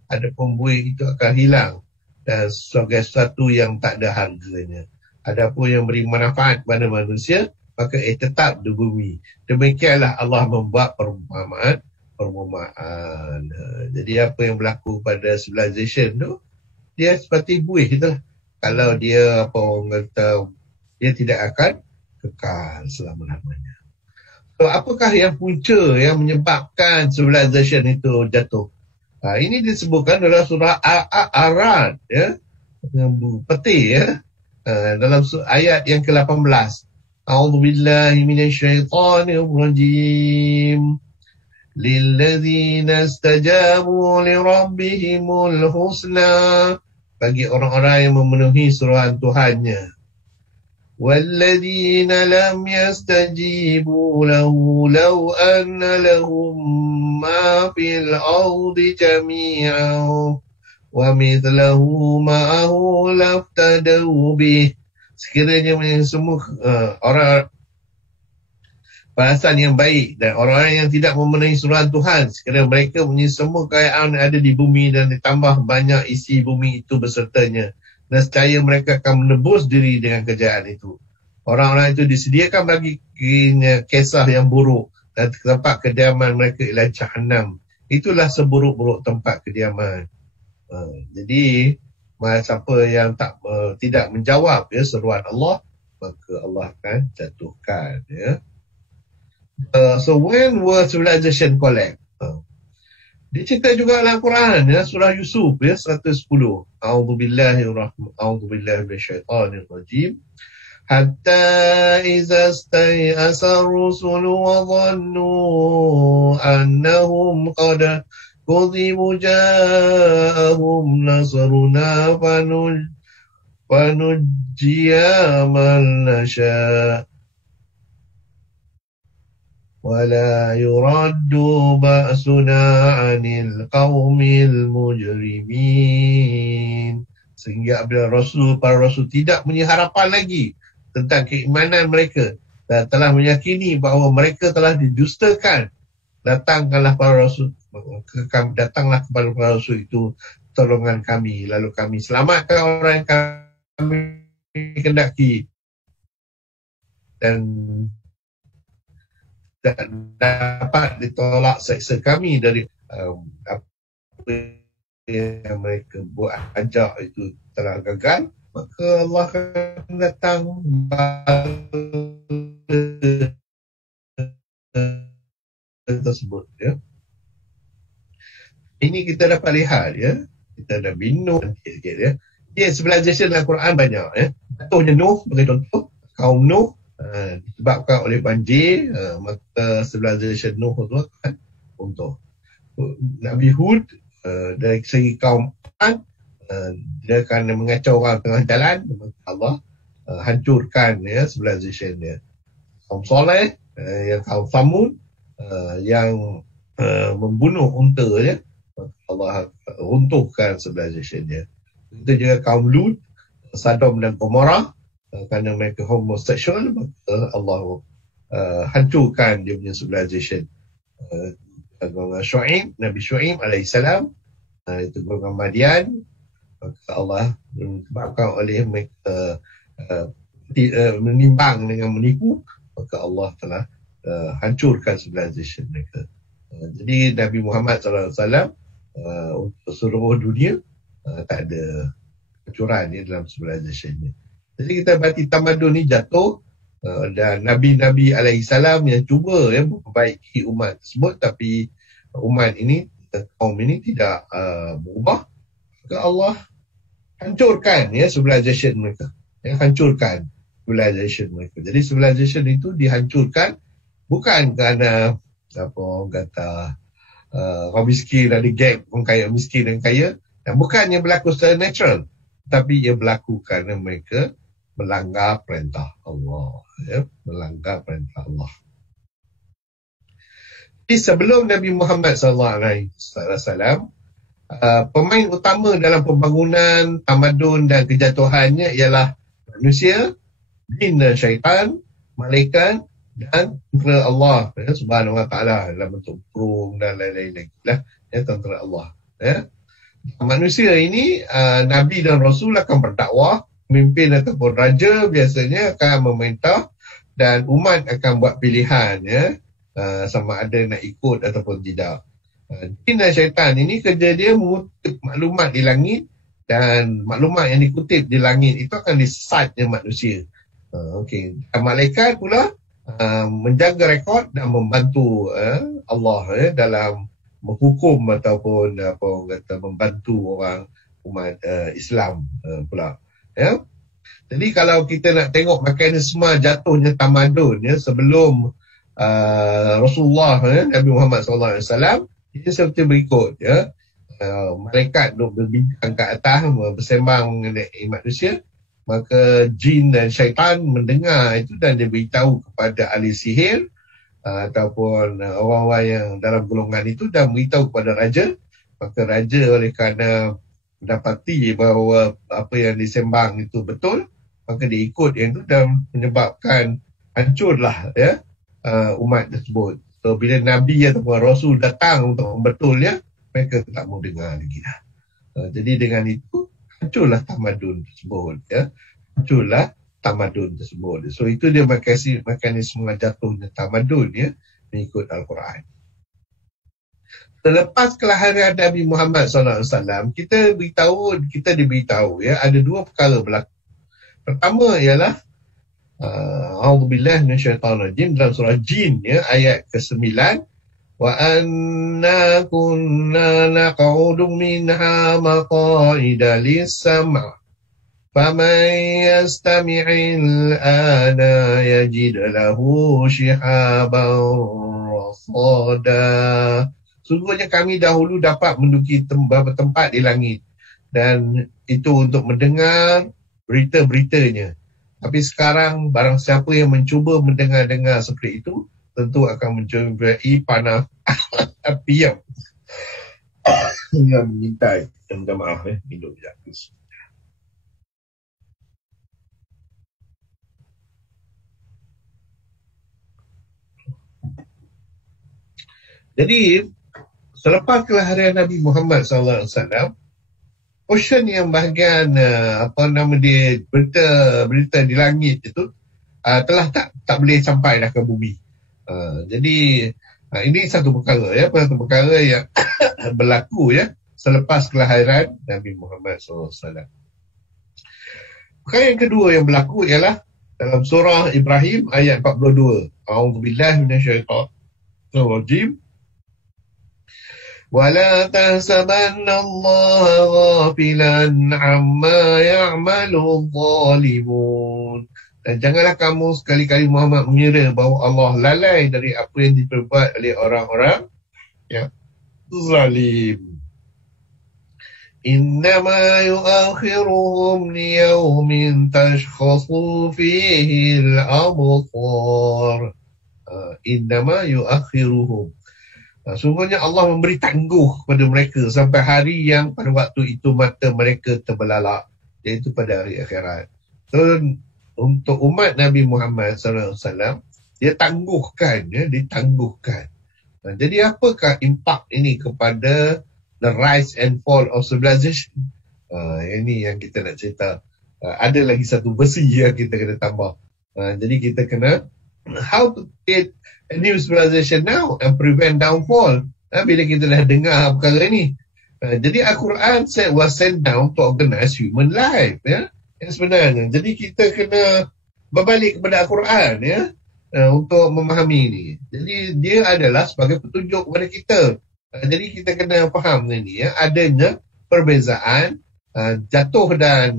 Adapun buih itu akan hilang dan sebagai sesuatu yang tak ada harganya. Adapun yang beri manfaat kepada manusia, maka tetap di bumi. Demikianlah Allah membuat perumpamaan. Jadi apa yang berlaku pada civilization tu, dia seperti buih itulah. Kalau dia dia tidak akan kekal selama-lamanya. So, apakah yang punca yang menyebabkan civilization itu jatuh? Ini disebutkan dalam surah Ar-Ra'd, ya, peti, ya, dalam ayat yang ke-18. A'udzubillahi minasyaitonirrajim. Lilladzina istajabu lirabbihimul husna. Bagi orang-orang yang memenuhi suruhan Tuhannya. وَالَّذِينَ لَمْ يَسْتَجِيبُوا لَهُ لَوْ أَنَّ لَهُمْ مَا فِي الْأَرْضِ جَمِيعًا وَمِثْلَهُ مَعَهُ لَافْتَدَوْا بِهِ. Sekiranya semua orang perasaan yang baik dan orang-orang yang tidak memenuhi suruhan Tuhan, sekiranya mereka punya semua kekayaan ada di bumi dan ditambah banyak isi bumi itu besertanya, dan secaya mereka akan menebus diri dengan kejayaan itu. Orang-orang itu disediakan bagi kisah yang buruk dan tempat kediaman mereka ialah Jahannam. Itulah seburuk-buruk tempat kediaman. Jadi siapa yang tidak menjawab, ya, seruan Allah, maka Allah akan jatuhkan, ya. So when will civilization collapse? Dia cerita juga dalam Quran, ya, surah Yusuf, ya, 110. A'udzubillahi minasyaitonirrajim. Hatta iza stay'asa ar-rusulu wa dhannu annahum qad kudzibu ja'ahum nasruna fanujjiya man nasha' وَلَا يُرَدُّ بَأْسُنَا عَنِ الْقَوْمِ الْمُجْرِمِينَ. Sehingga apabila para rasul tidak punya harapan lagi tentang keimanan mereka dan telah meyakini bahawa mereka telah didustakan, datanglah kepada para rasul itu tolongan kami, lalu kami selamatkan orang yang kami kendaki dan dapat ditolak seksa kami dari apa yang mereka buat ajak itu telah gagal, maka Allah akan datang tersebut, ya. Ini kita dapat lihat, ya. Kita ada Nuh sikit, ya. Dia civilization dalam Quran banyak, ya. Jatuhnya Nuh sebagai contoh, kaum Nuh disebabkan oleh banjir, maka civilization Nuh itu akan runtuh. Nabi Hud dari segi kaum Ad, dia akan mengacau orang tengah jalan, maka Allah hancurkan, ya, civilization dia. Kaum Soleh, yang kaum Samud, yang membunuh unta, ya, maka Allah runtuhkan civilization dia. Itu juga kaum Lut, Sodom dan Gomorrah, kerana mereka homoseksual, maka Allah hancurkan dia punya civilization. Syuaib, Nabi Syuaib alaihissalam, itu golongan Madian, maka Allah disebabkan oleh mereka menimbang dengan menipu, maka Allah telah hancurkan civilization mereka. Jadi Nabi Muhammad SAW untuk seluruh dunia tak ada kehancuran dalam civilization-nya. Jadi kita berarti tamadun ni jatuh, dan Nabi-Nabi alaihissalam yang cuba, ya, memperbaiki umat tersebut, tapi umat ini, kaum ini tidak berubah, maka Allah hancurkan, ya, civilization mereka, ya, hancurkan civilization mereka. Jadi civilization itu dihancurkan bukan kerana apa orang kata orang miskin ada gap, orang kaya miskin dan kaya, dan bukannya berlaku secara natural, tapi ia berlaku kerana mereka melanggar perintah Allah, ya, melanggar perintah Allah. Jadi sebelum Nabi Muhammad SAW, pemain utama dalam pembangunan tamadun dan kejatuhannya ialah manusia, jin dan syaitan, malaikat dan tentera Allah, ya, Subhanahu wa ta'ala, dalam bentuk burung dan lain-lain lagi lah, ya, tentera Allah, ya. Manusia ini, Nabi dan Rasul akan berdakwah, pemimpin ataupun raja biasanya akan memerintah, dan umat akan buat pilihan, ya, sama ada nak ikut ataupun tidak. Jin dan syaitan ini kerja dia mengutip maklumat di langit, dan maklumat yang dikutip di langit itu akan disesatnya manusia. Okey. Malaikat pula menjaga rekod dan membantu Allah dalam menghukum ataupun membantu orang umat Islam pula. Ya. Jadi kalau kita nak tengok mekanisme jatuhnya tamadun sebelum Rasulullah Nabi Muhammad SAW, ini seperti berikut ya. Malaikat duduk berbincang ke atas bersembang mengenai manusia, maka jin dan syaitan mendengar itu dan dia beritahu kepada ahli sihir ataupun orang-orang yang dalam golongan itu dan beritahu kepada raja. Maka raja oleh kerana mendapati bahawa apa yang disembang itu betul, maka dia ikut yang itu dan menyebabkan hancurlah ya umat tersebut. So bila Nabi ataupun Rasul datang untuk membetulnya, mereka tak mau dengar lagi dah. Jadi dengan itu hancurlah tamadun tersebut ya. Hancurlah tamadun tersebut. So itu dia mekanisme jatuhnya tamadun ya, mengikut Al-Quran. Selepas kelahiran Nabi Muhammad SAW, kita diberitahu ya, ada dua perkara berlaku. Pertama ialah A'udzubillahi minasyaitanirrajim dalam surah Jin ya, ayat ke-9. Wa anna kunna naq'udu minha maq'ida lis-sam'. Faman yastami'il ana yajid lahu shihaban rasada. Sungguhnya kami dahulu dapat menduduki beberapa tempat di langit, dan itu untuk mendengar berita-beritanya. Tapi sekarang barang siapa yang mencuba mendengar-dengar seperti itu, tentu akan menjumpai panah api yang mengintai. Minta maaf minum sekejap. Jadi selepas kelahiran Nabi Muhammad SAW, portion yang bahagian berita di langit itu telah tak boleh sampai dah ke bumi. Jadi ini satu perkara ya, satu perkara yang berlaku ya selepas kelahiran Nabi Muhammad SAW. Perkara yang kedua yang berlaku ialah dalam surah Ibrahim ayat 42. A'udzubillahi minasyaitanirrajim. وَلَا تَحْسَبَنَّ اللَّهَ غَافِلًا عَمَّا يَعْمَلُ الظَّالِمُونَ. Dan janganlah kamu sekali-kali Muhammad mengira bahawa Allah lalai dari apa yang diperbuat oleh orang-orang yang zalim. إِنَّمَا يُؤَخِّرُهُمْ لِيَوْمٍ تَشْخَصُ فِيهِ الْأَبْصَارُ. إِنَّمَا يُؤَخِّرُهُمْ. Sungguhnya Allah memberi tangguh kepada mereka sampai hari yang pada waktu itu mata mereka terbelalak, iaitu pada hari akhirat. So, untuk umat Nabi Muhammad SAW, dia tangguhkan, ditangguhkan. Jadi apakah impak ini kepada the rise and fall of civilization? Ini yang kita nak cerita. Ada lagi satu besi yang kita kena tambah. Jadi kita kena how to create a new civilization now and prevent downfall. Bila kita dah dengar perkara ini. Jadi Al-Quran was sent down to organize human life. Ya? Yang sebenarnya. Jadi kita kena berbalik kepada Al-Quran ya, untuk memahami ini. Jadi dia adalah sebagai petunjuk kepada kita. Jadi kita kena faham ini ya, adanya perbezaan jatuh dan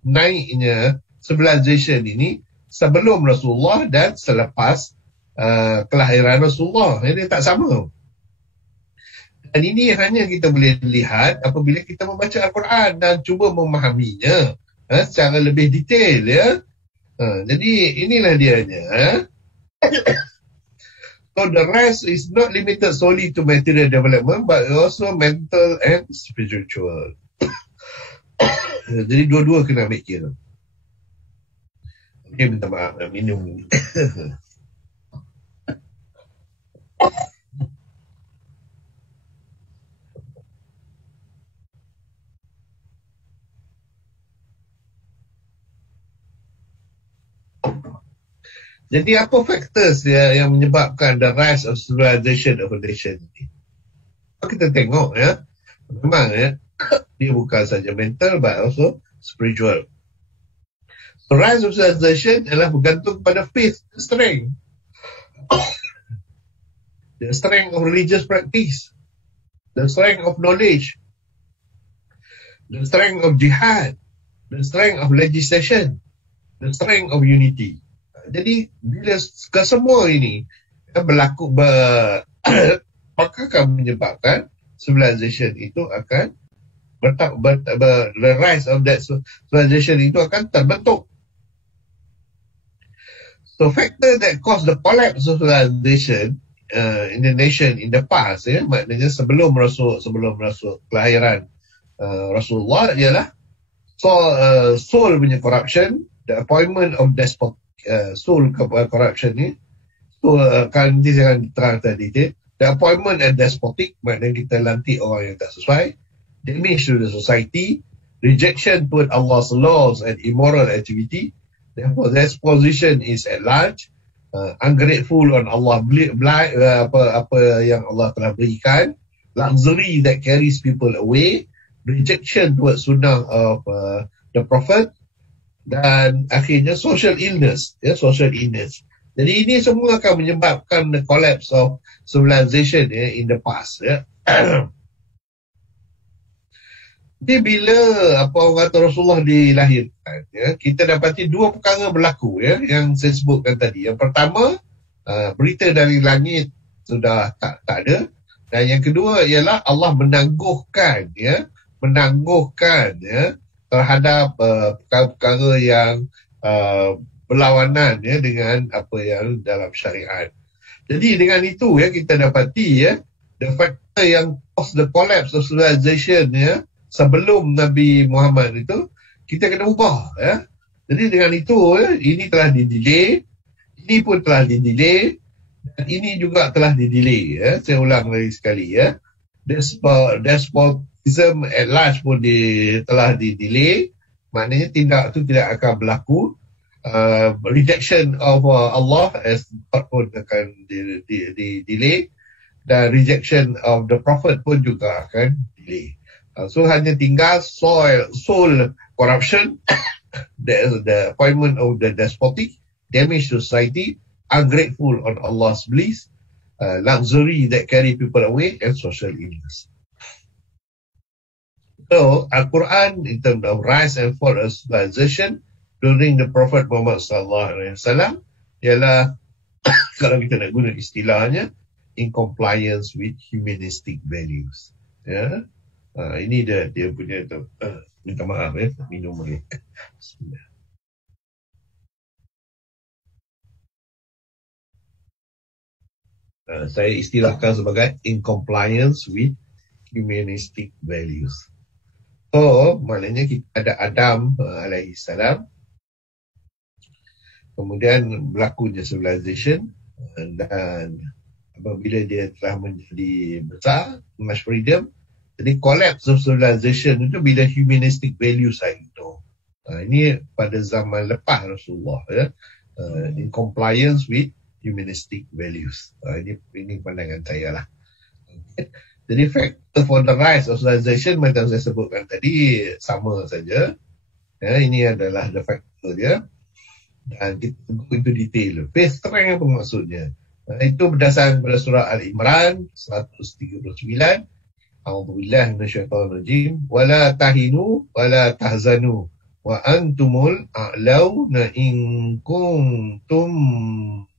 naiknya civilization ini sebelum Rasulullah dan selepas kelahiran Rasulullah. Ini tak sama. Dan ini hanya kita boleh lihat apabila kita membaca Al-Quran dan cuba memahaminya secara lebih detail ya. Jadi inilah dianya. So the rest is not limited solely to material development but also mental and spiritual. Jadi dua-dua kena ambil kira. Okay, minta maaf, minum. Jadi apa factors yang menyebabkan the rise of civilization of a nation ini? Kita tengok ya, memang ya, dia bukan saja mental but also spiritual. The rise of civilization adalah bergantung pada faith, strength. The strength of religious practice, the strength of knowledge, the strength of jihad, the strength of legislation, the strength of unity. Jadi bila kesemua ini berlaku maka akan menyebabkan civilization itu akan the rise of that civilization itu akan terbentuk. So factor that caused the collapse of civilization in the nation in the past, maknanya sebelum Rasul kelahiran Rasulullah ialah soul punya corruption, the appointment of despot, soul corruption ni, kan nanti saya akan terang tadi, the appointment and despotic, maknanya kita lantik orang yang tak sesuai, damage to the society, rejection toward Allah's laws and immoral activity. Therefore, this position is at large, ungrateful on Allah, apa yang Allah telah berikan, luxury that carries people away, rejection towards sunnah of the Prophet, dan akhirnya social illness. Jadi ini semua akan menyebabkan the collapse of civilization in the past. Jadi bila orang kata Rasulullah dilahirkan, kita dapati dua perkara berlaku yang saya sebutkan tadi. Yang pertama, berita dari langit sudah tak ada, dan yang kedua ialah Allah menangguhkan terhadap perkara-perkara yang berlawanan dengan apa yang dalam syariat. Jadi dengan itu kita dapati the factor yang cause the collapse of civilization sebelum Nabi Muhammad itu, kita kena ubah. Jadi dengan itu, ini telah didelay, ini pun telah didelay, dan ini juga telah didelay. Saya ulang lagi sekali. Despotism at large pun telah didelay, maknanya tindak itu tidak akan berlaku. Rejection of Allah as God pun akan delay, dan rejection of the Prophet pun juga akan delay. So hanya tinggal soul corruption, the appointment of the despotic, damage to society, ungrateful on Allah's bliss, luxury that carry people away, and social illness. So Al-Quran in terms of rise and fall of civilization during the Prophet Muhammad SAW ialah kalau kita nak guna istilahnya, in compliance with humanistic values. Ini dia punya tu. Minta maaf minum lagi. Saya istilahkan sebagai in compliance with humanistic values. So maknanya kita ada Adam alaihi salam, kemudian berlakunya civilization, dan apabila dia telah menjadi besar, much freedom. Jadi collapse of civilization itu bila humanistic values itu. Ini pada zaman lepas Rasulullah, in compliance with humanistic values. Ini pandangan saya lah. Jadi factor for the rise of civilization macam saya sebutkan tadi sama saja. Ini adalah the factor dia. Dan kita tengok itu detail. Phase strength apa maksudnya? Itu berdasarkan pada surah Al-Imran 139. A'udzubillahi minasyaitonir rajim. Wala tahinu wala tahzanu wa antumul a'launa in kuntum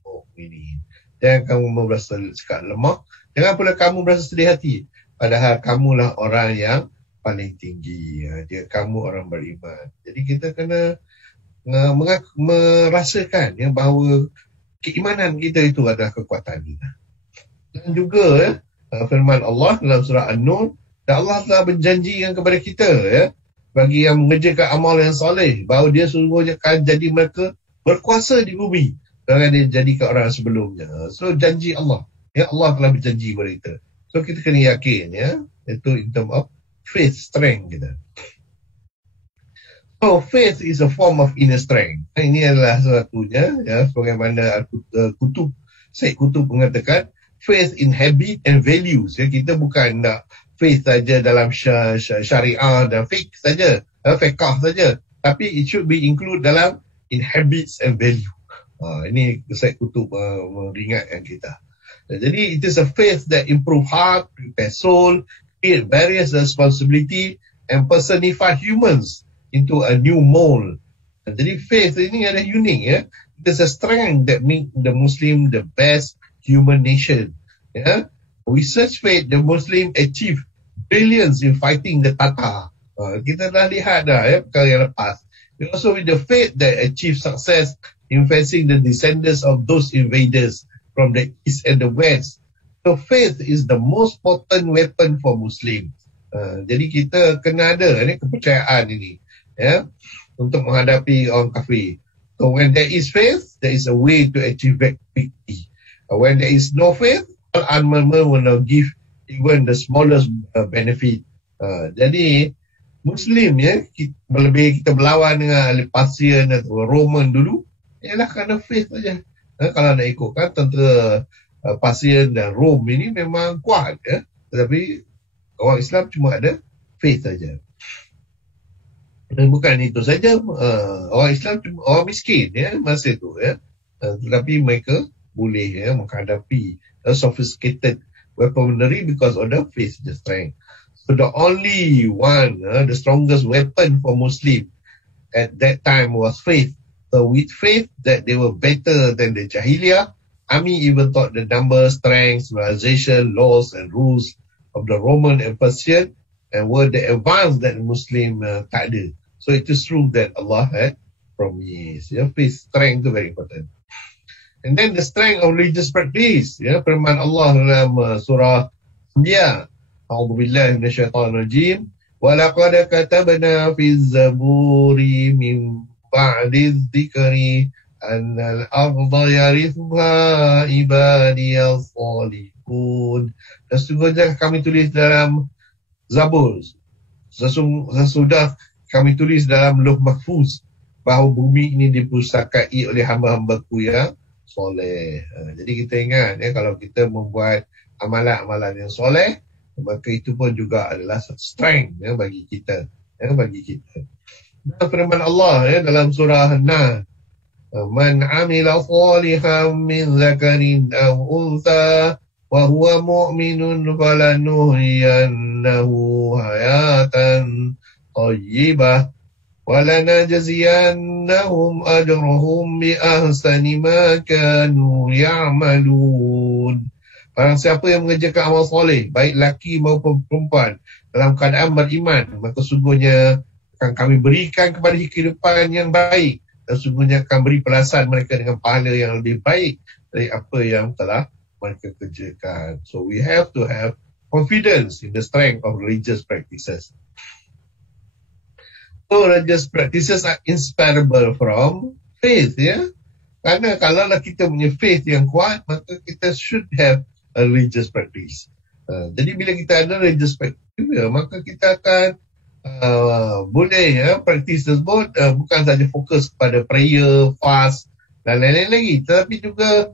mu'minin. Jangan kamu merasa sikap lemah, jangan pula kamu merasa sedih hati, padahal kamulah orang yang paling tinggi. Kamu orang beriman. Jadi kita kena merasakan bahawa keimanan kita itu adalah kekuatan kita. Dan juga firman Allah dalam surah An-Nur, dan Allah telah berjanjikan kepada kita bagi yang mengerjakan amal yang soleh, bahawa dia sungguhnya akan jadi mereka berkuasa di bumi dengan dia jadikan orang sebelumnya. So janji Allah, Allah telah berjanji kepada kita. So kita kena yakin itu in term of faith strength kita. So faith is a form of inner strength. Ini adalah satunya sebagaimana Syed Qutb mengatakan, faith in habit and values. Kita bukan nak faith saja dalam syariah dan fiqh saja, fiqh saja, tapi it should be include dalam in habits and value. Ini Syed Qutb meringatkan kita. Jadi it is a faith that improve heart, prepare soul, create various responsibility and personify humans into a new mold. Jadi faith ini ada unik ya. It is a strength that make the Muslim the best human nation. Yeah? With such faith, the Muslim achieve brilliance in fighting the Tatar. Kita dah lihat dah ya perkara yang lepas. We also with the faith that achieve success in facing the descendants of those invaders from the east and the west. So faith is the most potent weapon for Muslims. Jadi kita kena ada ni kepercayaan ini ya untuk menghadapi orang kafir. So when there is faith, there is a way to achieve victory. When there is no faith, all armament will not give even the smallest benefit. Jadi Muslim ya, lebih kita berlawan dengan ahli Persian atau Roman dulu, ialah kerana faith saja. Kalau nak ikutkan tentera Persian dan Rom ini memang kuat ya, tetapi orang Islam cuma ada faith saja. Dan bukan itu saja, orang Islam cuma orang miskin ya masa itu ya, tetapi mereka boleh ya menghadapi sophisticated weaponry because of the faith, the strength. So the only one, the strongest weapon for Muslim at that time was faith. So with faith that they were better than the Jahiliyah, army even taught the number, strength, civilization, laws and rules of the Roman and Persian, and were the advance that the Muslim tak ada. So it is true that Allah had promised. Yeah, faith, strength is very important. And then the strength of religious practice. Ya, firman Allah dalam surah Anbiya. A'udzubillahi minasyaitonirrajim. Wa laqad katabna fi zaburi min ba'di dzikri annal arda yarithuha ibadiyas salihun. Dan sesungguhnya kami tulis dalam Zabur. Sesudah kami tulis dalam Lauh Mahfuz bahawa bumi ini dipustakai oleh hamba-hambaku yang soleh. Jadi kita ingat ya, kalau kita membuat amalan-amalan yang soleh, maka itu pun juga adalah strength ya, bagi kita. Dan firman Allah ya, dalam surah An-Nahl, man amila salihan min zakarin aw untha wa huwa mu'minun falanuhyiyannahu hayatan thayyibah وَلَنَجْزِيَنَّهُمْ أَجْرَهُمْ بِأَحْسَنِ مَا كَانُوا يَعْمَلُونَ. Barang siapa yang mengerjakan amal soleh, baik laki maupun perempuan, dalam keadaan beriman, maka sungguhnya akan kami berikan kepada kehidupan yang baik, dan sungguhnya akan beri balasan mereka dengan pahala yang lebih baik dari apa yang telah mereka kerjakan. So we have to have confidence in the strength of religious practices. So religious practices are inseparable from faith ya. Karena kalau kita punya faith yang kuat, maka kita should have a religious practice. Jadi bila kita ada religious practice, maka kita akan boleh ya practice tersebut bukan saja fokus kepada prayer, fast dan lain-lain lagi, tetapi juga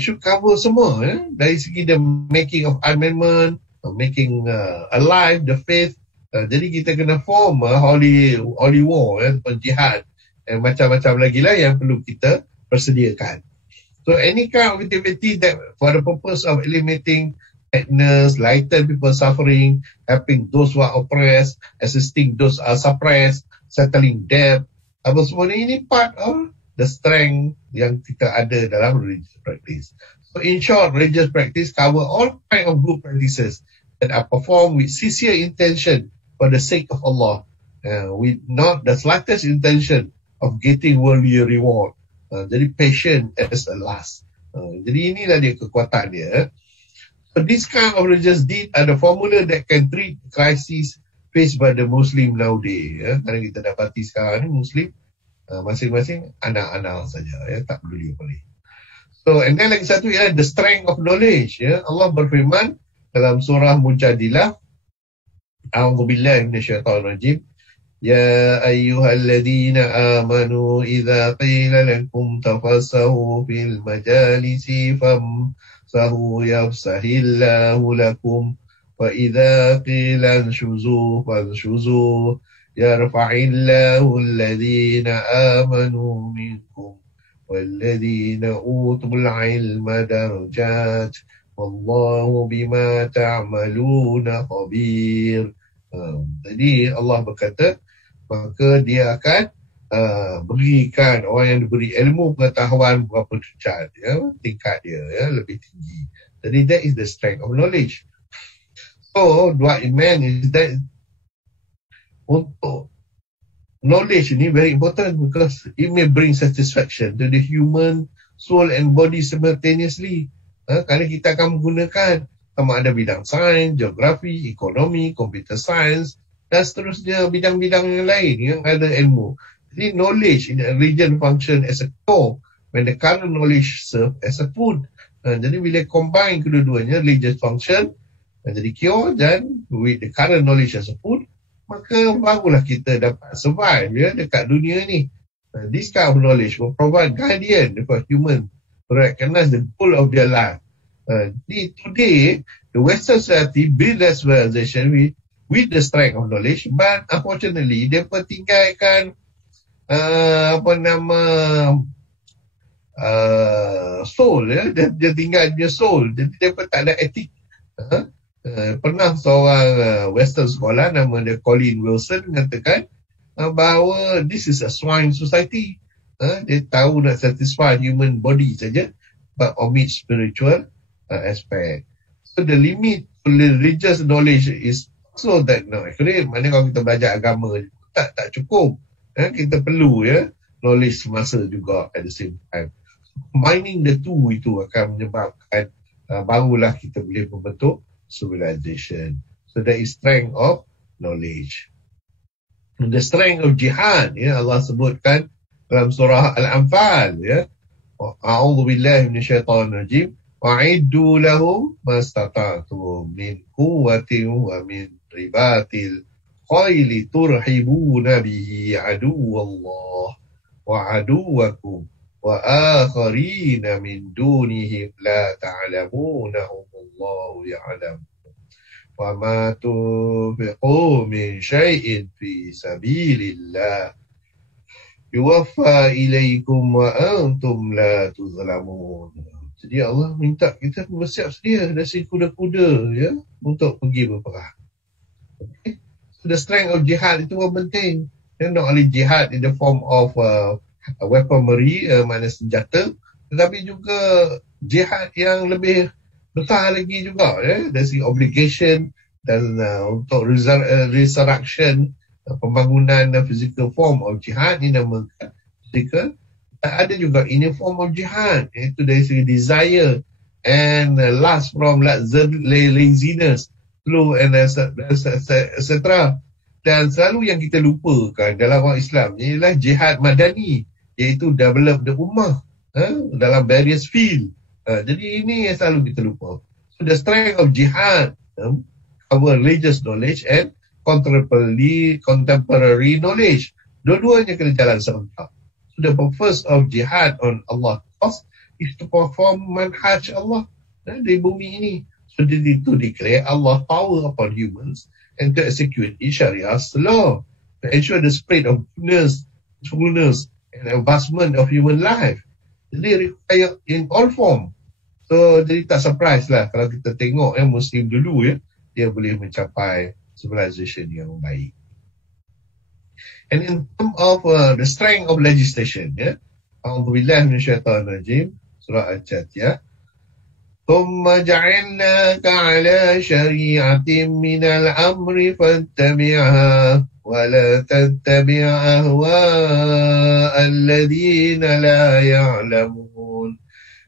should cover semua ya, dari segi the making of amendment, making alive the faith. Jadi kita kena form holy war ya, jihad dan macam-macam lagi lah yang perlu kita persediakan. So any kind of activity that for the purpose of eliminating sadness, lighten people's suffering, helping those who are oppressed, assisting those who are suppressed, settling debt, apa semua ini part of the strength yang kita ada dalam religious practice. So in short, religious practice cover all kind of good practices that are performed with sincere intention for the sake of Allah, with not the slightest intention of getting worldly reward. Jadi patient as a last. Jadi inilah dia kekuatan dia. So this kind of religious deed are the formula that can treat crisis faced by the Muslim nowadays. Kerana kita dapati sekarang ni Muslim masing-masing anak-anak saja, tak peduli boleh. So and then lagi satu ialah the strength of knowledge. Allah berfirman dalam surah Mujadilah, A'udzu billahi minasyaitonir rajim. Ya ayyuhalladzina amanu idza qila lakum tafassahu fil majalisi famsahu yafsahillahu lakum wa idza qila anshuzu fanshuzu yarfa'illahu alladzina amanu minkum walladzina utul ilma darajat wallahu bima ta'maluna khabir. Jadi Allah berkata, maka dia akan berikan orang yang diberi ilmu pengetahuan berapa derajat, tingkat dia lebih tinggi. Jadi that is the strength of knowledge. So what it meant is that untuk knowledge ni very important because it may bring satisfaction to the human soul and body simultaneously. Kerana kita akan menggunakan sama ada bidang sains, geografi, ekonomi, computer science dan seterusnya bidang-bidang yang lain yang ada ilmu. Jadi knowledge in a region function as a core when the current knowledge serve as a food. Jadi bila combine kedua-duanya, religious function jadi cure dan with the current knowledge as a food, maka barulah kita dapat survive dekat dunia ni. This kind of knowledge will provide guardian for human to recognize the goal of their life. Today, the Western society build their civilization with the strength of knowledge, but unfortunately, dia tinggalkan soul, dia tinggal dia soul, jadi dia tak ada etik. Pernah seorang Western scholar nama dia Colin Wilson mengatakan bahawa this is a swine society. Dia tahu nak satisfy human body saja, but omit spiritual aspect. So the limit to religious knowledge is so that actually mana kalau kita belajar agama tak cukup. Kita perlu knowledge semasa juga at the same time. Combining the two itu akan menyebabkan barulah kita boleh membentuk civilization. So that is strength of knowledge. The strength of jihad, Allah sebutkan dalam surah Al-Anfal, A'udzu billahi minasyaitonir rajim. Wa'iddu lahum mastata'tum min quwwatin wa min ribatil khayli turhibuna bihi aduwallah wa aduwakum wa akharina min dunihim la ta'lamunahum Allahu ya'lam. Wa ma tunfiqu min syai'in fi sabilillah yuwaffa ilaikum wa antum la tuzlamun. Jadi Allah minta kita bersiap sedia dari kuda-kuda untuk pergi berperang. Okay. So the strength of jihad itu pun penting. Not only jihad in the form of weaponry, makna senjata, tetapi juga jihad yang lebih besar lagi juga, dari segi obligation dan untuk resurrection, pembangunan physical form of jihad dinamakan physical. Ada juga in a form of jihad, iaitu dari segi desire and lust from laziness, slow and etc. Dan selalu yang kita lupakan dalam orang Islam ialah jihad madani, iaitu develop the ummah dalam various field. Jadi ini yang selalu kita lupa. So the strength of jihad, our religious knowledge and contemporary knowledge, dua-duanya kena jalan serentak. So the purpose of jihad on Allah's cause is to perform manhaj Allah di bumi ini. So to declare Allah power upon humans and to execute Shariah's law, to ensure the spread of goodness, fullness and advancement of human life. Jadi require in all form. So jadi tak surprise lah kalau kita tengok Muslim dulu dia boleh mencapai civilization yang baik. And in terms of the strength of legislation, A'udzubillahi minasyaitonirrajim, surah Al-Jathiyah. ثم جعلناك على شريعة من الأمر فاتبعها ولا تتبع أهواء الذين لا يعلمون.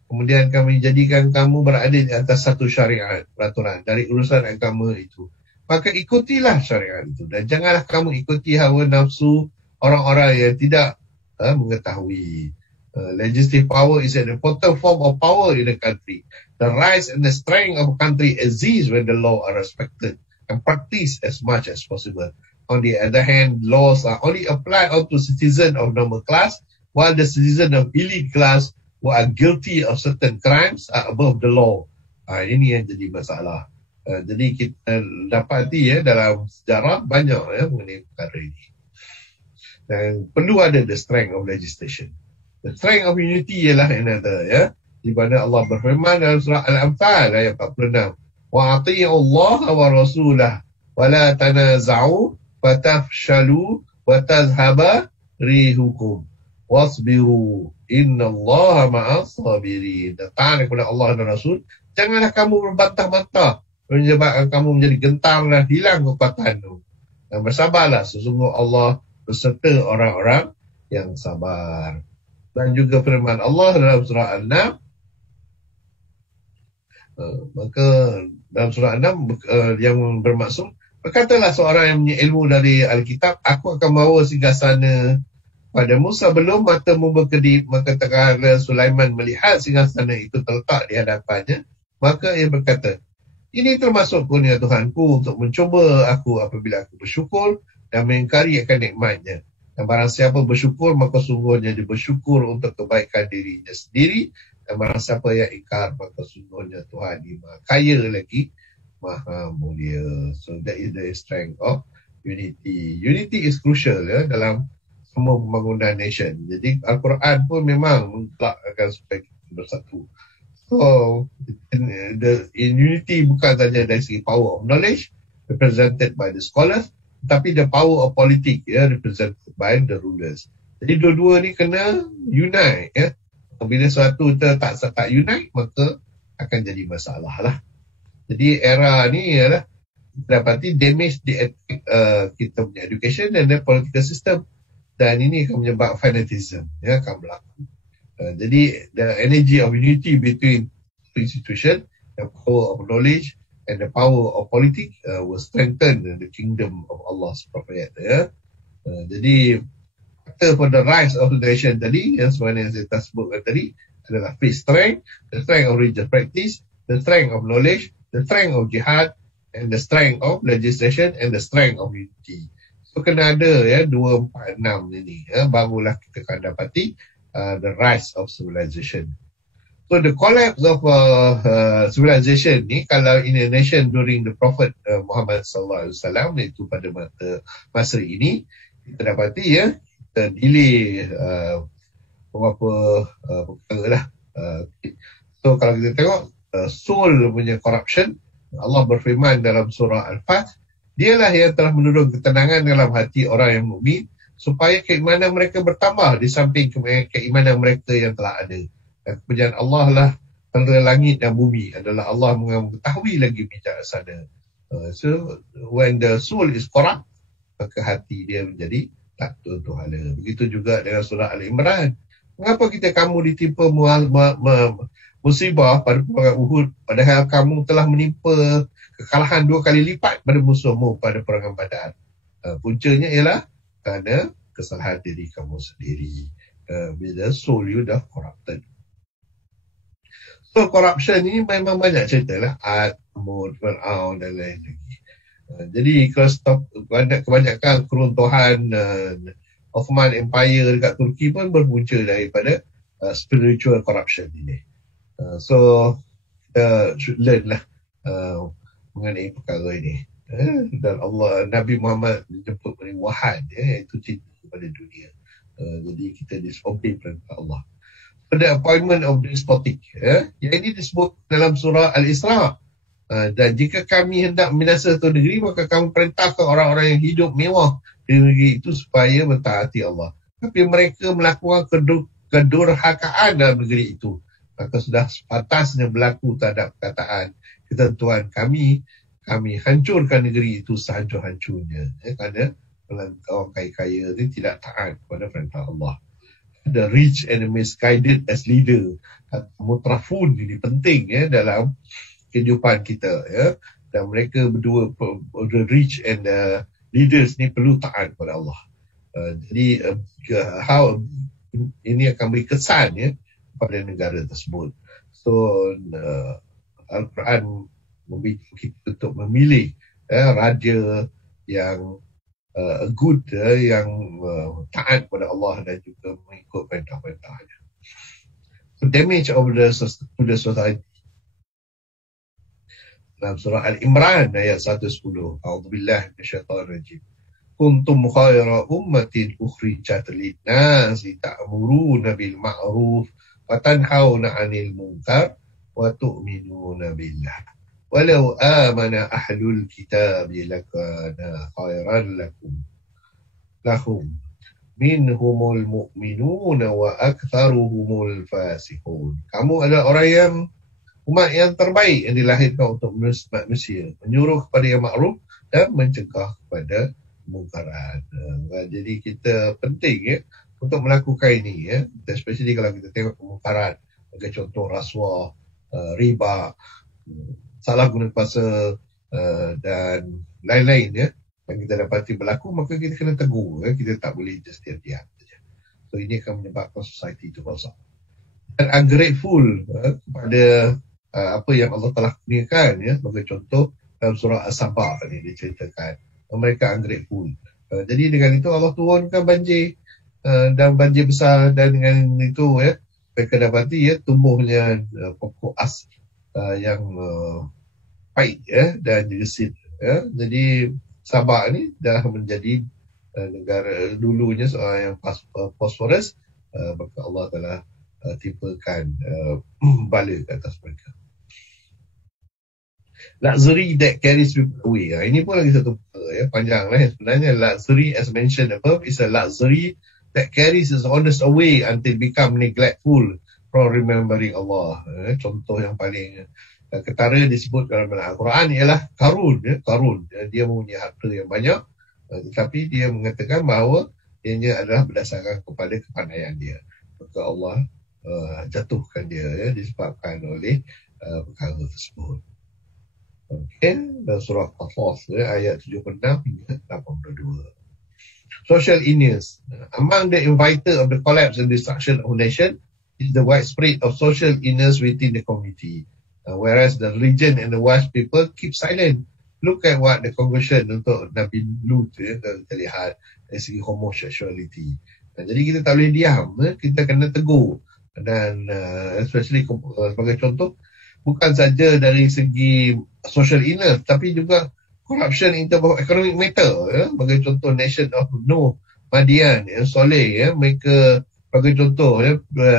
Kemudian kami jadikan kamu berada di atas satu syariat, peraturan dari urusan agama itu. Maka ikutilah syariat itu dan janganlah kamu ikuti hawa nafsu orang-orang yang tidak mengetahui. Legislative power is an important form of power in a country. The rights and the strength of a country exist when the law are respected and practiced as much as possible. On the other hand, laws are only applied onto citizens of normal class, while the citizens of elite class who are guilty of certain crimes are above the law. Ini yang jadi masalah. Jadi kita dapati dalam sejarah banyak mengenai perkara ini. Dan perlu ada the strength of legislation. The strength of unity ialah another, ya. Di mana Allah berfirman dalam surah Al-Anfal ayat 46. Wa ati'u Allah wa rasulah wa la tanaza'u fatafshalu wa tazhaba rihukum wasbiru innallaha ma'as sabirin. Taat kepada Allah dan Rasul. Janganlah kamu berbantah-bantah menyebabkan kamu menjadi gentar dan hilang kekuatanmu. Dan bersabarlah, sesungguhnya Allah beserta orang-orang yang sabar. Dan juga firman Allah dalam surah Al-Nam, maka dalam surah Al-Nam yang bermaksud, berkatalah seorang yang punya ilmu dari Alkitab, aku akan bawa singgasana padamu sebelum matamu berkedip. Maka tatkala Sulaiman melihat singgasana itu terletak di hadapannya, maka ia berkata, ini termasuk kurnia Tuhanku untuk mencuba aku apabila aku bersyukur dan mengingkari akan nikmatnya. Dan barang siapa bersyukur, maka sungguhnya dia bersyukur untuk kebaikan dirinya sendiri. Dan barang siapa yang ingkar, maka sungguhnya Tuhan dia maha kaya lagi, maha mulia. So that is the strength of unity. Unity is crucial, ya, dalam semua pembangunan nation. Jadi Al-Quran pun memang menggelakkan supaya kita bersatu. So in unity bukan saja dari segi power of knowledge represented by the scholars, tapi the power of politik, ya, represented by the rulers. Jadi dua-dua ni kena unite, ya. Bila suatu tak unite, maka akan jadi masalah lah. Jadi era ni ialah dapati damage di kita punya education dan the political system, dan ini akan menyebabkan fanatism, ya, akan berlaku. Jadi the energy of unity between institution, the power of knowledge and the power of politik will strengthen the kingdom of Allah SWT, ya. Jadi for the rise of the nation tadi, yang sebenarnya saya sebutkan tadi, adalah faith strength, the strength of religious practice, the strength of knowledge, the strength of jihad, and the strength of legislation, and the strength of unity. So kena ada, ya, 2, 4, 6 ini, ya, barulah kita akan dapati the rise of civilization. So the collapse of civilization ni, kalau in a nation during the Prophet Muhammad sallallahu alaihi wasallam, iaitu pada masa ini, kita dapati, ya, kita delay beberapa perkara lah. So kalau kita tengok soul punya corruption, Allah berfirman dalam surah Al-Fath, dialah yang telah menurun ketenangan dalam hati orang yang mukmin supaya keimanan mereka bertambah di samping keimanan mereka yang telah ada. Dan kepunyaan Allah lah tentera langit dan bumi, adalah Allah mengetahui lagi bijaksana. So when the soul is corrupt, maka hati dia menjadi tak tertuhala. Begitu juga dengan surah Al-Imran. Mengapa kamu ditimpa musibah pada perang Uhud, padahal kamu telah menimpa kekalahan 2 kali lipat pada musuhmu pada perang Badar? Puncanya ialah kerana kesalahan diri kamu sendiri. Bila soul you dah corrupted. So corruption ini memang banyak cerita lah. Ad, Samud, Fir'aun dan lain lagi. Jadi kebanyakan keruntuhan Ottoman Empire dekat Turki pun berpunca daripada spiritual corruption ini. So kita should learn lah mengenai perkara ini. Dan Allah, Nabi Muhammad dijemput oleh wahad, iaitu cinta kepada dunia. Jadi kita disobey perintah Allah. The appointment of despotic, yang ini disebut dalam surah Al-Isra. Dan jika kami hendak membinasa satu negeri, maka kami perintahkan orang-orang yang hidup mewah di negeri itu supaya mentaati Allah. Tapi mereka melakukan kedurhakaan dalam negeri itu, maka sudah sepatasnya berlaku terhadap perkataan ketentuan kami hancurkan negeri itu sehancur-hancurnya. Kerana orang kaya-kaya ini tidak taat kepada perintah Allah. The rich and misguided as leader. Mutrafun ini penting, dalam kehidupan kita, dan mereka berdua, the rich and the leaders ni perlu taat kepada Allah. Jadi how ini akan beri kesan, pada negara tersebut. So Al-Quran membimbing kita untuk memilih raja yang good, yang taat kepada Allah dan juga mengikut perintah-perintahnya. So damage of the society. Dalam surah Al-Imran ayat 110, A'udzubillah minasyaitanir rajim. kuntum khaira ummatin ukhrijat lin-nasi ta'muruna bil ma'ruf wa tanhauna 'anil munkar wa tu'minuna billah. Walau amana ahlul kitab lakana khairan lahum minhumul mu'minuna wa aktharuhumul fasiqun. Kamu adalah orang yang umat yang terbaik yang dilahirkan untuk manusia, menyuruh kepada yang makruf dan mencegah kepada kemungkaran. Jadi kita penting untuk melakukan ini especially kalau kita tengok kemungkaran, sebagai contoh rasuah, riba, salah guna kuasa dan lain-lain yang kita dapati berlaku, maka kita kena tegur. Kita tak boleh just diam saja. So ini akan menyebabkan society itu rosak. Dan ungrateful kepada apa yang Allah telah kurniakan, sebagai contoh dalam surah As-Saba ni diceritakan mereka ungrateful. Jadi dengan itu Allah turunkan banjir dan banjir besar, dan dengan itu mereka dapati tumbuhnya pokok as yang baik dan gesit. Jadi Sabah ni dah menjadi negara dulunya seorang yang prosperous, maka Allah telah timpakan bala ke atas mereka. Luxury that carries people away. Ini pun lagi satu panjang lah. Sebenarnya luxury as mentioned above is a luxury that carries his owners away until become neglectful from remembering Allah. Contoh yang paling ketara disebut dalam Al-Quran ialah Qarun. Dia mempunyai harta yang banyak, tetapi dia mengatakan bahawa ianya adalah berdasarkan kepada kepandaian dia. Maka Allah jatuhkan dia disebabkan oleh perkara tersebut. Dalam surah Qasas ayat 76 hingga 82. Social illness. Among the invited of the collapse and destruction of nation is the widespread of social illness within the community. Whereas the religion and the wise people keep silent. Look at what the conversion untuk Nabi Lut kita lihat dari segi homosexuality. Jadi kita tak boleh diam, kita kena tegur. Dan especially sebagai contoh, bukan saja dari segi social illness, tapi juga corruption in terms of economic matter. Sebagai contoh nation of Nuh, Madian, Soleh, mereka sebagai contoh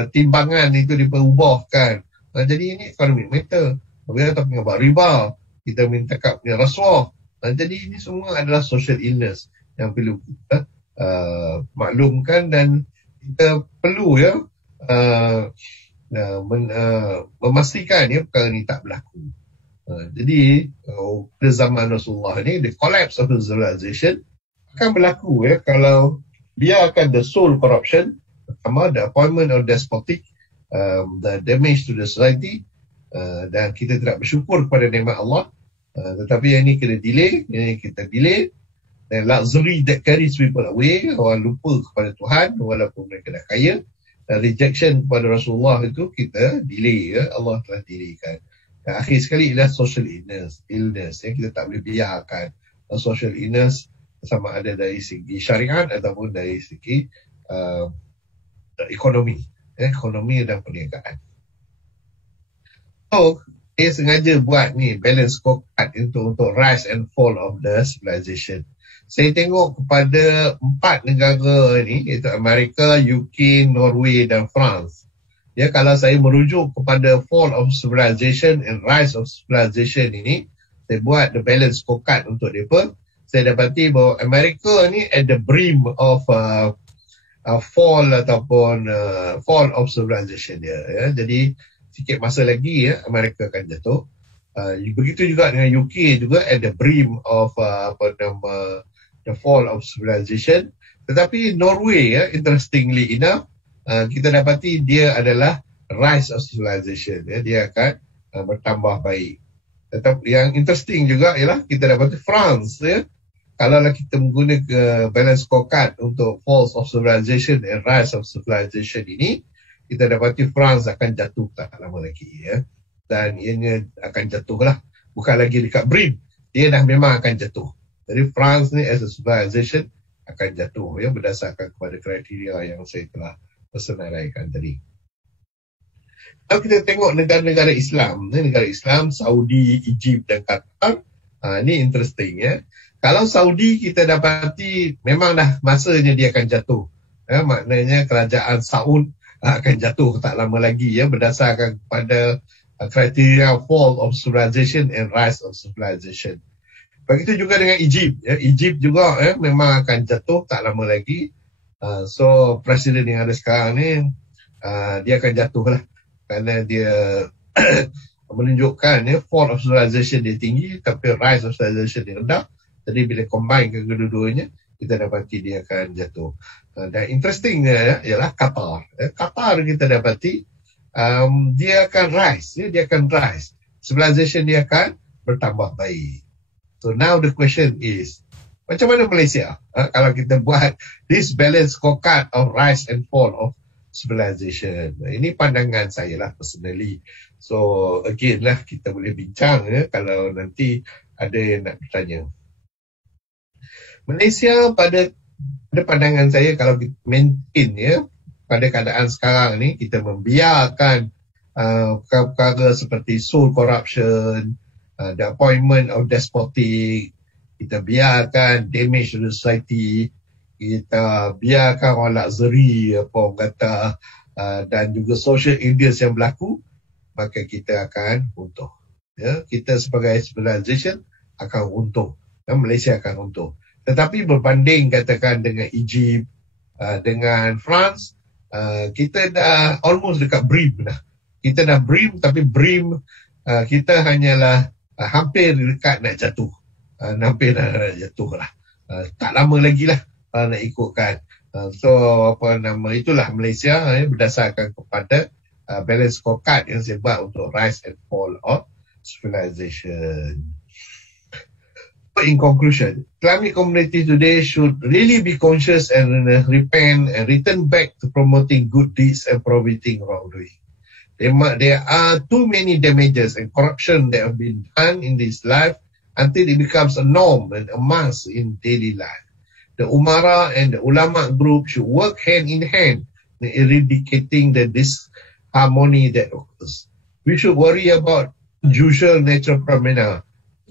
timbangan itu diperubahkan. Jadi ini economic matter. Kita tak punya buat riba, kita minta kat punya rasuah. Jadi ini semua adalah social illness yang perlu kita maklumkan, dan kita perlu memastikan perkara ini tak berlaku. Jadi pada zaman Rasulullah ni, the collapse of the civilization akan berlaku kalau biarkan the soul corruption, pertama the appointment of despotic, the damage to the society, dan kita tidak bersyukur kepada nikmat Allah. Tetapi yang ini kena delay, yang ini kita delay. Dan luxury that carries people away, orang lupa kepada Tuhan walaupun mereka dah kaya. Dan rejection kepada Rasulullah itu kita delay, Allah telah delaykan. Dan akhir sekali ialah social illness yang kita tak boleh biarkan. Social illness sama ada dari segi syariat ataupun dari segi ekonomi dan perniagaan. So saya sengaja buat ni balance scorecard untuk rise and fall of the civilization. Saya tengok kepada 4 negara ni, iaitu Amerika, UK, Norway dan France. Kalau saya merujuk kepada fall of civilization and rise of civilization ini, saya buat the balance scorecard untuk mereka. Saya dapati bahawa Amerika ni at the brim of fall ataupun fall of civilization dia. Jadi sikit masa lagi Amerika akan jatuh. Begitu juga dengan UK juga at the brim of the fall of civilization. Tetapi Norway, interestingly enough, kita dapati dia adalah rise of civilization. Dia akan bertambah baik. Tetapi yang interesting juga ialah kita dapati France. Kalaulah kita menggunakan balance scorecard untuk falls of civilization and rise of civilization ini, kita dapati France akan jatuh tak lama lagi. Dan ianya akan jatuhlah. Bukan lagi dekat brim. Dia dah memang akan jatuh. Jadi France ni as a civilization akan jatuh berdasarkan kepada kriteria yang saya telah senaraikan tadi. Kalau kita tengok negara Islam, Saudi, Egypt dan Qatar, ni interesting Kalau Saudi kita dapati memang dah masanya dia akan jatuh. Maknanya kerajaan Saud akan jatuh tak lama lagi berdasarkan kepada kriteria fall of civilization and rise of civilization. Begitu juga dengan Egypt. Egypt juga memang akan jatuh tak lama lagi. So presiden yang ada sekarang ni dia akan jatuh lah. Kerana dia menunjukkan fall of civilization dia tinggi tapi rise of civilization dia rendah. Jadi bila combine kedua-duanya kita dapati dia akan jatuh. Dan interestingnya ialah Qatar. Qatar kita dapati dia akan rise. Dia akan rise. Civilization dia akan bertambah baik. So now the question is, macam mana Malaysia kalau kita buat this balance scorecard of rise and fall of civilization? Ini pandangan saya lah personally. So again lah kita boleh bincang kalau nanti ada yang nak bertanya. Malaysia pada pandangan saya kalau kita maintain pada keadaan sekarang ni kita membiarkan perkara seperti soul corruption, the appointment of despotic, kita biarkan damage to the society, kita biarkan orang luxury dan juga social ills yang berlaku, maka kita akan untung. Kita sebagai civilization akan untung dan Malaysia akan untung. Tetapi berbanding katakan dengan Egypt, dengan France, kita dah almost dekat brim dah. Kita dah brim tapi brim kita hanyalah hampir dekat nak jatuh. Hampir nak jatuh lah. Tak lama lagi lah nak ikutkan. So itulah Malaysia berdasarkan kepada balance scorecard yang saya buat untuk rise and fall of civilization. In conclusion, Islamic community today should really be conscious and repent and return back to promoting good deeds and prohibiting wrongdoing. There are too many damages and corruption that have been done in this life until it becomes a norm and a mass in daily life. The Umara and the Ulama group should work hand in hand in eradicating the disharmony that occurs. We should worry about usual natural phenomena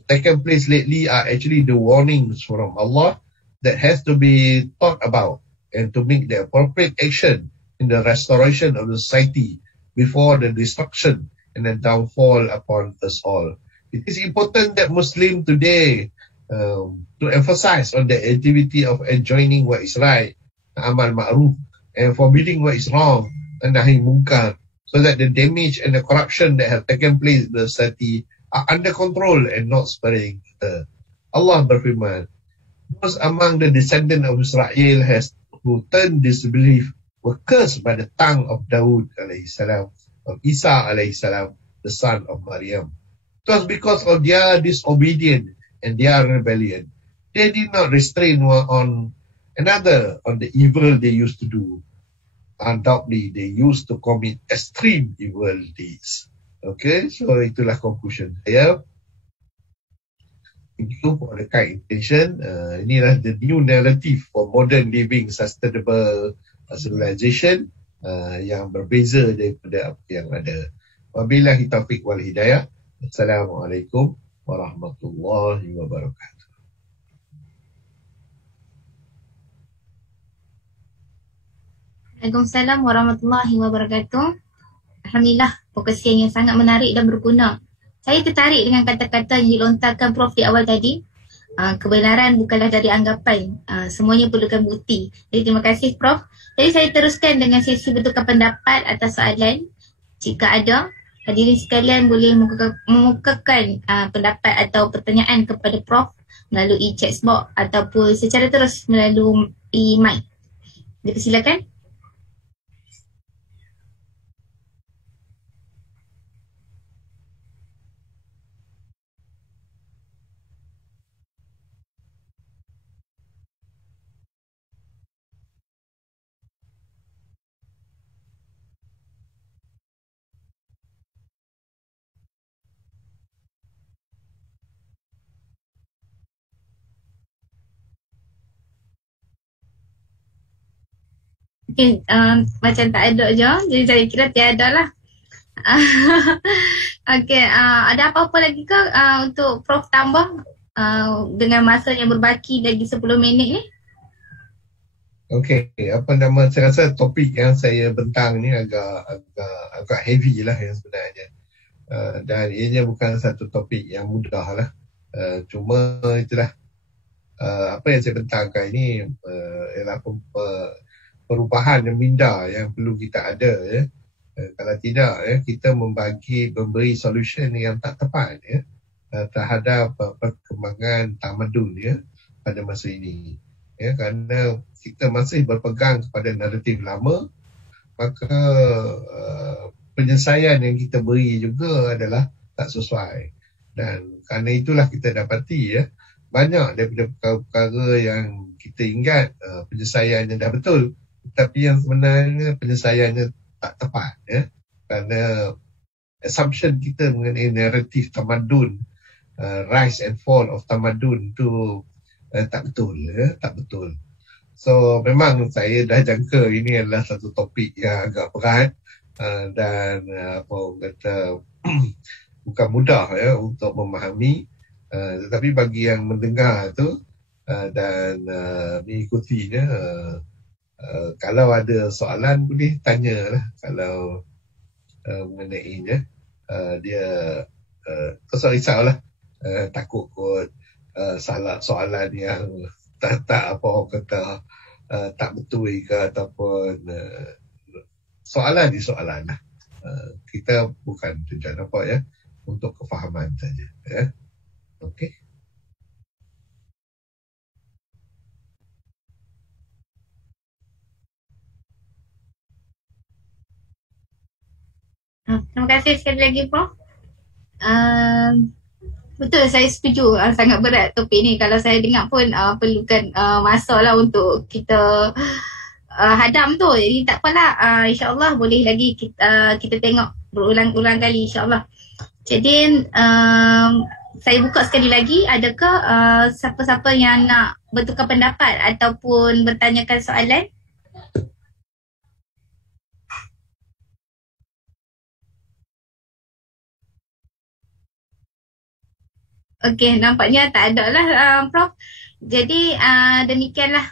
taken place lately are actually the warnings from Allah that has to be thought about and to make the appropriate action in the restoration of the society before the destruction and the downfall upon us all. It is important that Muslims today to emphasize on the activity of enjoining what is right, amal ma'ruf, and forbidding what is wrong, and nahi munkar, so that the damage and the corruption that have taken place in the society are under control and not spreading. Allah berfirman, those among the descendant of Israel who turned disbelief were cursed by the tongue of Daud alayhi salam, of Isa alayhi salam, the son of Maryam. It was because of their disobedience and their rebellion. They did not restrain one on another on the evil they used to do. Undoubtedly, they used to commit extreme evil deeds. Okay, so itulah conclusion saya. Thank you for the kind intention. Inilah the new narrative for modern living sustainable civilization yang berbeza daripada apa yang ada. Wabillahi taufiq wal hidayah. Assalamualaikum warahmatullahi wabarakatuh. Waalaikumsalam warahmatullahi wabarakatuh. Alhamdulillah, perkongsian yang sangat menarik dan berguna. Saya tertarik dengan kata-kata yang dilontarkan Prof di awal tadi. Kebenaran bukanlah dari anggapan. Semuanya perlukan bukti. Jadi terima kasih Prof. Jadi saya teruskan dengan sesi betulkan pendapat atas soalan. Jika ada, hadirin sekalian boleh mengemukakan pendapat atau pertanyaan kepada Prof melalui chat box ataupun secara terus melalui mic. Dipersilakan. Okay, macam tak ada je. Jadi saya kira tiada lah. Okay, ada apa-apa lagi ke untuk Prof tambah dengan masa yang berbaki lagi 10 minit ni. Okey, saya rasa topik yang saya bentang ni agak heavy lah yang sebenarnya. Dan ianya bukan satu topik yang mudah lah. Cuma itulah apa yang saya bentangkan ini ialah perubahan yang minda yang perlu kita ada ya. Kalau tidak ya, kita memberi solution yang tak tepat ya terhadap perkembangan tamadun ya pada masa ini. Ya, kerana kita masih berpegang kepada naratif lama, maka penyelesaian yang kita beri juga adalah tak sesuai. Dan kerana itulah kita dapati ya, banyak daripada perkara-perkara yang kita ingat penyelesaiannya dah betul, tapi yang sebenarnya penyelesaiannya tak tepat ya. Kerana assumption kita mengenai naratif tamadun, rise and fall of tamadun tu tak betul ya, tak betul. So memang saya dah jangka ini adalah satu topik yang agak berat dan bukan mudah ya untuk memahami, tetapi bagi yang mendengar tu dan mengikutinya, kalau ada soalan boleh tanyalah kalau mengenainya. Dia tak risaulah, takut kot salah soalan yang tak apa orang kata tak betul ke ataupun soalan lah. Kita bukan tujuan apa ya, untuk kefahaman saja ya. Okey. Terima kasih sekali lagi Prof. Betul, saya setuju. Sangat berat topik ni. Kalau saya dengar pun perlukan masa lah untuk kita hadam tu. Jadi tak apalah, insyaAllah boleh lagi kita tengok berulang-ulang kali insyaAllah. Jadi saya buka sekali lagi, adakah siapa-siapa yang nak bertukar pendapat ataupun bertanyakan soalan? Okey, nampaknya tak ada lah Prof. Jadi demikianlah.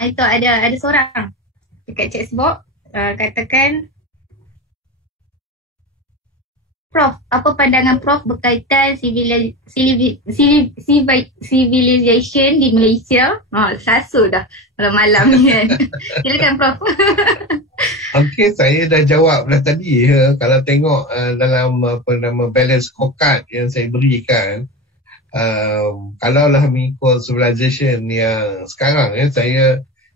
Itu ada seorang dekat chat box katakan, Prof, apa pandangan Prof berkaitan civilization di Malaysia? Sasu dah malam-malam ni kan. Silakan Prof. Okey, saya dah jawab dah tadi ya. Kalau tengok dalam balance scorecard yang saya berikan, kalaulah mengikut civilization yang sekarang ya,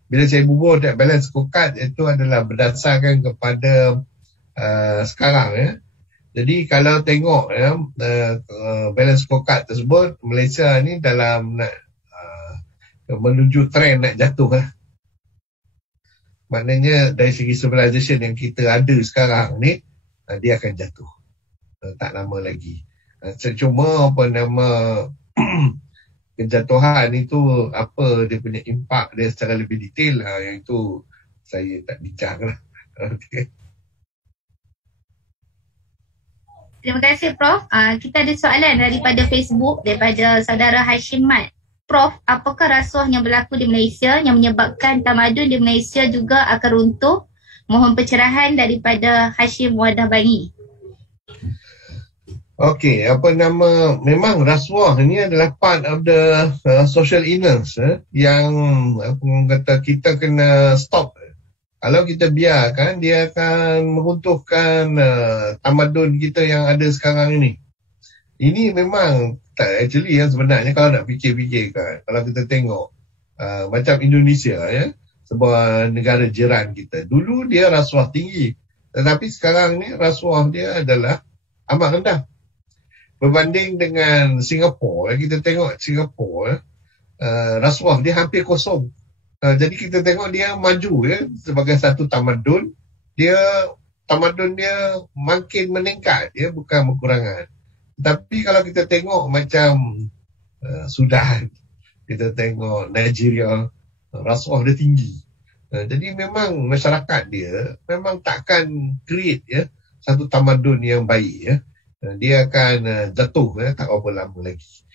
bila saya bubuh that balance scorecard itu adalah berdasarkan kepada sekarang ya. Jadi kalau tengok ya, balance scorecard tersebut, Malaysia ni dalam menuju trend nak jatuh lah. Maknanya dari segi civilization yang kita ada sekarang ni, dia akan jatuh tak lama lagi. Cuma kejatuhan itu apa dia punya impak dia secara lebih detail, yang itu saya tak bincang lah. Okay. Terima kasih Prof. Kita ada soalan daripada Facebook, daripada saudara Hashim Mat. Prof, apakah rasuah yang berlaku di Malaysia yang menyebabkan tamadun di Malaysia juga akan runtuh? Mohon pencerahan daripada Hashim Wadah Bani. Okey, memang rasuah ni adalah part of the social illness yang kata kita kena stop. Kalau kita biarkan, dia akan meruntuhkan tamadun kita yang ada sekarang ini. Ini memang actually yang sebenarnya kalau nak fikir-fikirkan, kalau kita tengok macam Indonesia ya, sebuah negara jiran kita, dulu dia rasuah tinggi, tetapi sekarang ni rasuah dia adalah amat rendah berbanding dengan Singapura. Kita tengok Singapura, rasuah dia hampir kosong. Jadi kita tengok dia maju ya, sebagai satu tamadun, tamadun dia makin meningkat ya, bukan berkurangan. Tapi kalau kita tengok macam Sudan, kita tengok Nigeria, rasuah dia tinggi. Jadi memang masyarakat dia memang takkan create ya satu tamadun yang baik ya. Dia akan jatuh ya, tak berapa lama lagi.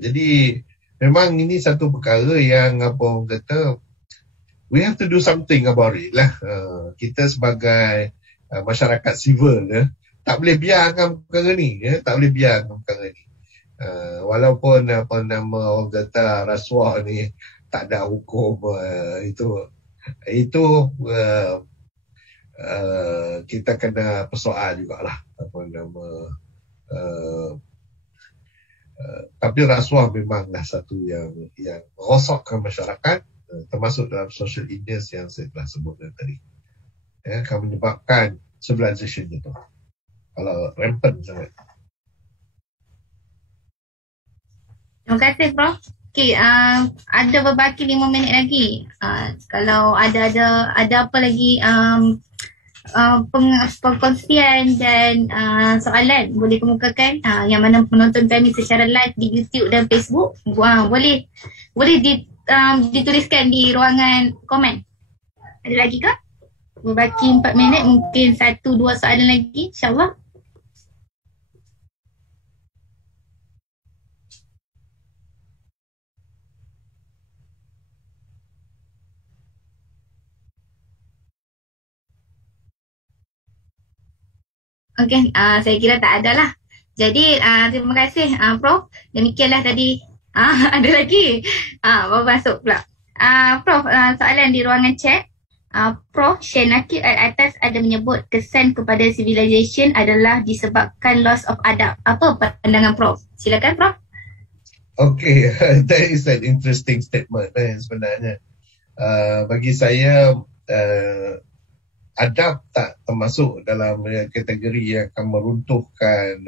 Jadi memang ini satu perkara yang apa orang kata, we have to do something about it lah. Kita sebagai masyarakat sivil tak boleh biarkan perkara ni, tak boleh biarkan perkara ni. Walaupun apa nama orang kata rasuah ni tak ada hukum, itu kita kena persoal jugalah apa nama. Tapi rasuah memanglah satu yang merosakkan masyarakat, termasuk dalam social illness yang saya telah sebutkan tadi. Akan menyebabkan civilization itu kalau rampant sangat. Terima kasih Prof. Okay, ada berbaki 5 minit lagi. Kalau ada apa lagi perkongsian dan soalan boleh kemukakan, yang mana menonton kami secara live di YouTube dan Facebook, boleh dituliskan di ruangan komen. Ada lagi ke? Berbaki 4 minit, mungkin 1-2 soalan lagi, insyaAllah. Okey, saya kira tak ada lah. Jadi, terima kasih Prof. Demikianlah tadi. Ada lagi? Baru masuk pula. Prof, soalan di ruangan chat. Prof, Syekh Nakib atas ada menyebut kesan kepada civilization adalah disebabkan loss of adab. Apa pandangan Prof? Silakan Prof. Okay, that is an interesting statement sebenarnya. Bagi saya, adab tak termasuk dalam kategori yang akan meruntuhkan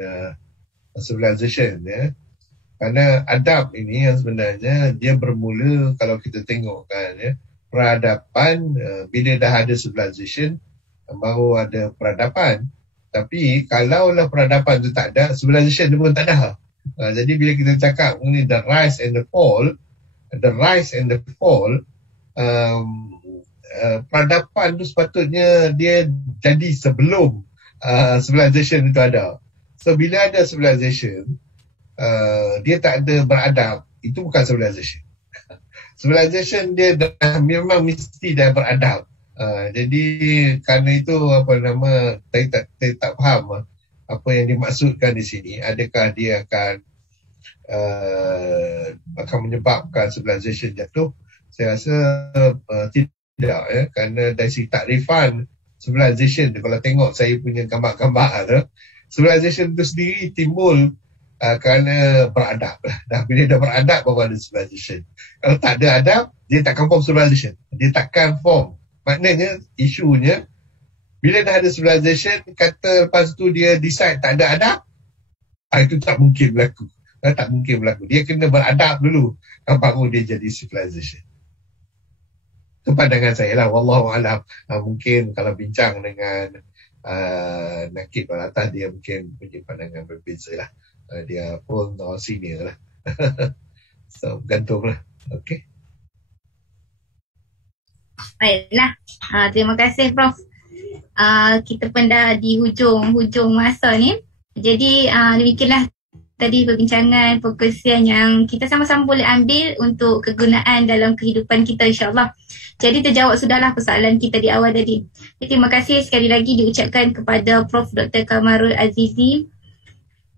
civilization, Kerana adab ini yang sebenarnya dia bermula, kalau kita tengok kan, peradaban, bila dah ada civilization baru ada peradaban. Tapi kalaulah peradaban tu tak ada, civilization tu pun tak ada. Jadi bila kita cakap ni the rise and the fall, peradaban tu sepatutnya dia jadi sebelum civilization itu ada. So bila ada civilization, dia tak ada beradab, itu bukan civilization. Civilization dia memang mesti dah beradab. Jadi kerana itu apa nama, saya tak faham apa yang dimaksudkan di sini. Adakah dia akan menyebabkan civilization jatuh? Saya rasa tidak, kerana dari segi takrifan civilization tu, kalau tengok saya punya gambar-gambar tu, civilization tu sendiri timbul kerana beradab lah. Dah bila dah beradab baru ada civilization. Kalau tak ada adab, dia takkan form civilization. Dia takkan form. Maknanya isunya bila dah ada civilization, kata lepas tu dia decide tak ada adab, itu tak mungkin berlaku. Tak mungkin berlaku. Dia kena beradab dulu, baru dia jadi civilization. Itu pandangan saya lah. Wallahualam. Mungkin kalau bincang dengan Nakib Al-Atas, dia mungkin punya pandangan berbeza lah. Dia pun senior lah. So, bergantung lah. Okay. Baiklah. Terima kasih Prof. Kita pun dah di hujung masa ni. Jadi demikianlah tadi perbincangan, perkongsian yang kita sama-sama boleh ambil untuk kegunaan dalam kehidupan kita, insyaAllah. Jadi terjawab sudahlah persoalan kita di awal tadi. Jadi, terima kasih sekali lagi diucapkan kepada Prof. Dr. Kamarul Azizi.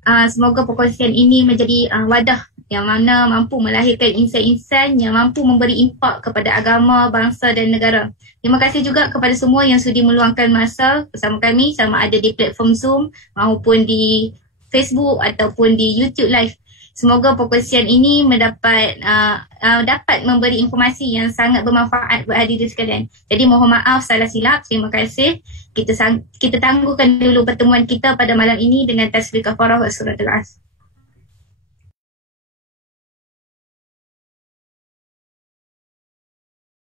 Semoga perkongsian ini menjadi wadah yang mana mampu melahirkan insan-insan yang mampu memberi impak kepada agama, bangsa dan negara. Terima kasih juga kepada semua yang sudi meluangkan masa bersama kami, sama ada di platform Zoom maupun di Facebook ataupun di YouTube Live. Semoga perkongsian ini dapat memberi informasi yang sangat bermanfaat buat hadirin sekalian. Jadi mohon maaf salah silap. Terima kasih. Kita tangguhkan dulu pertemuan kita pada malam ini dengan tasbih kafarah wa suratul As.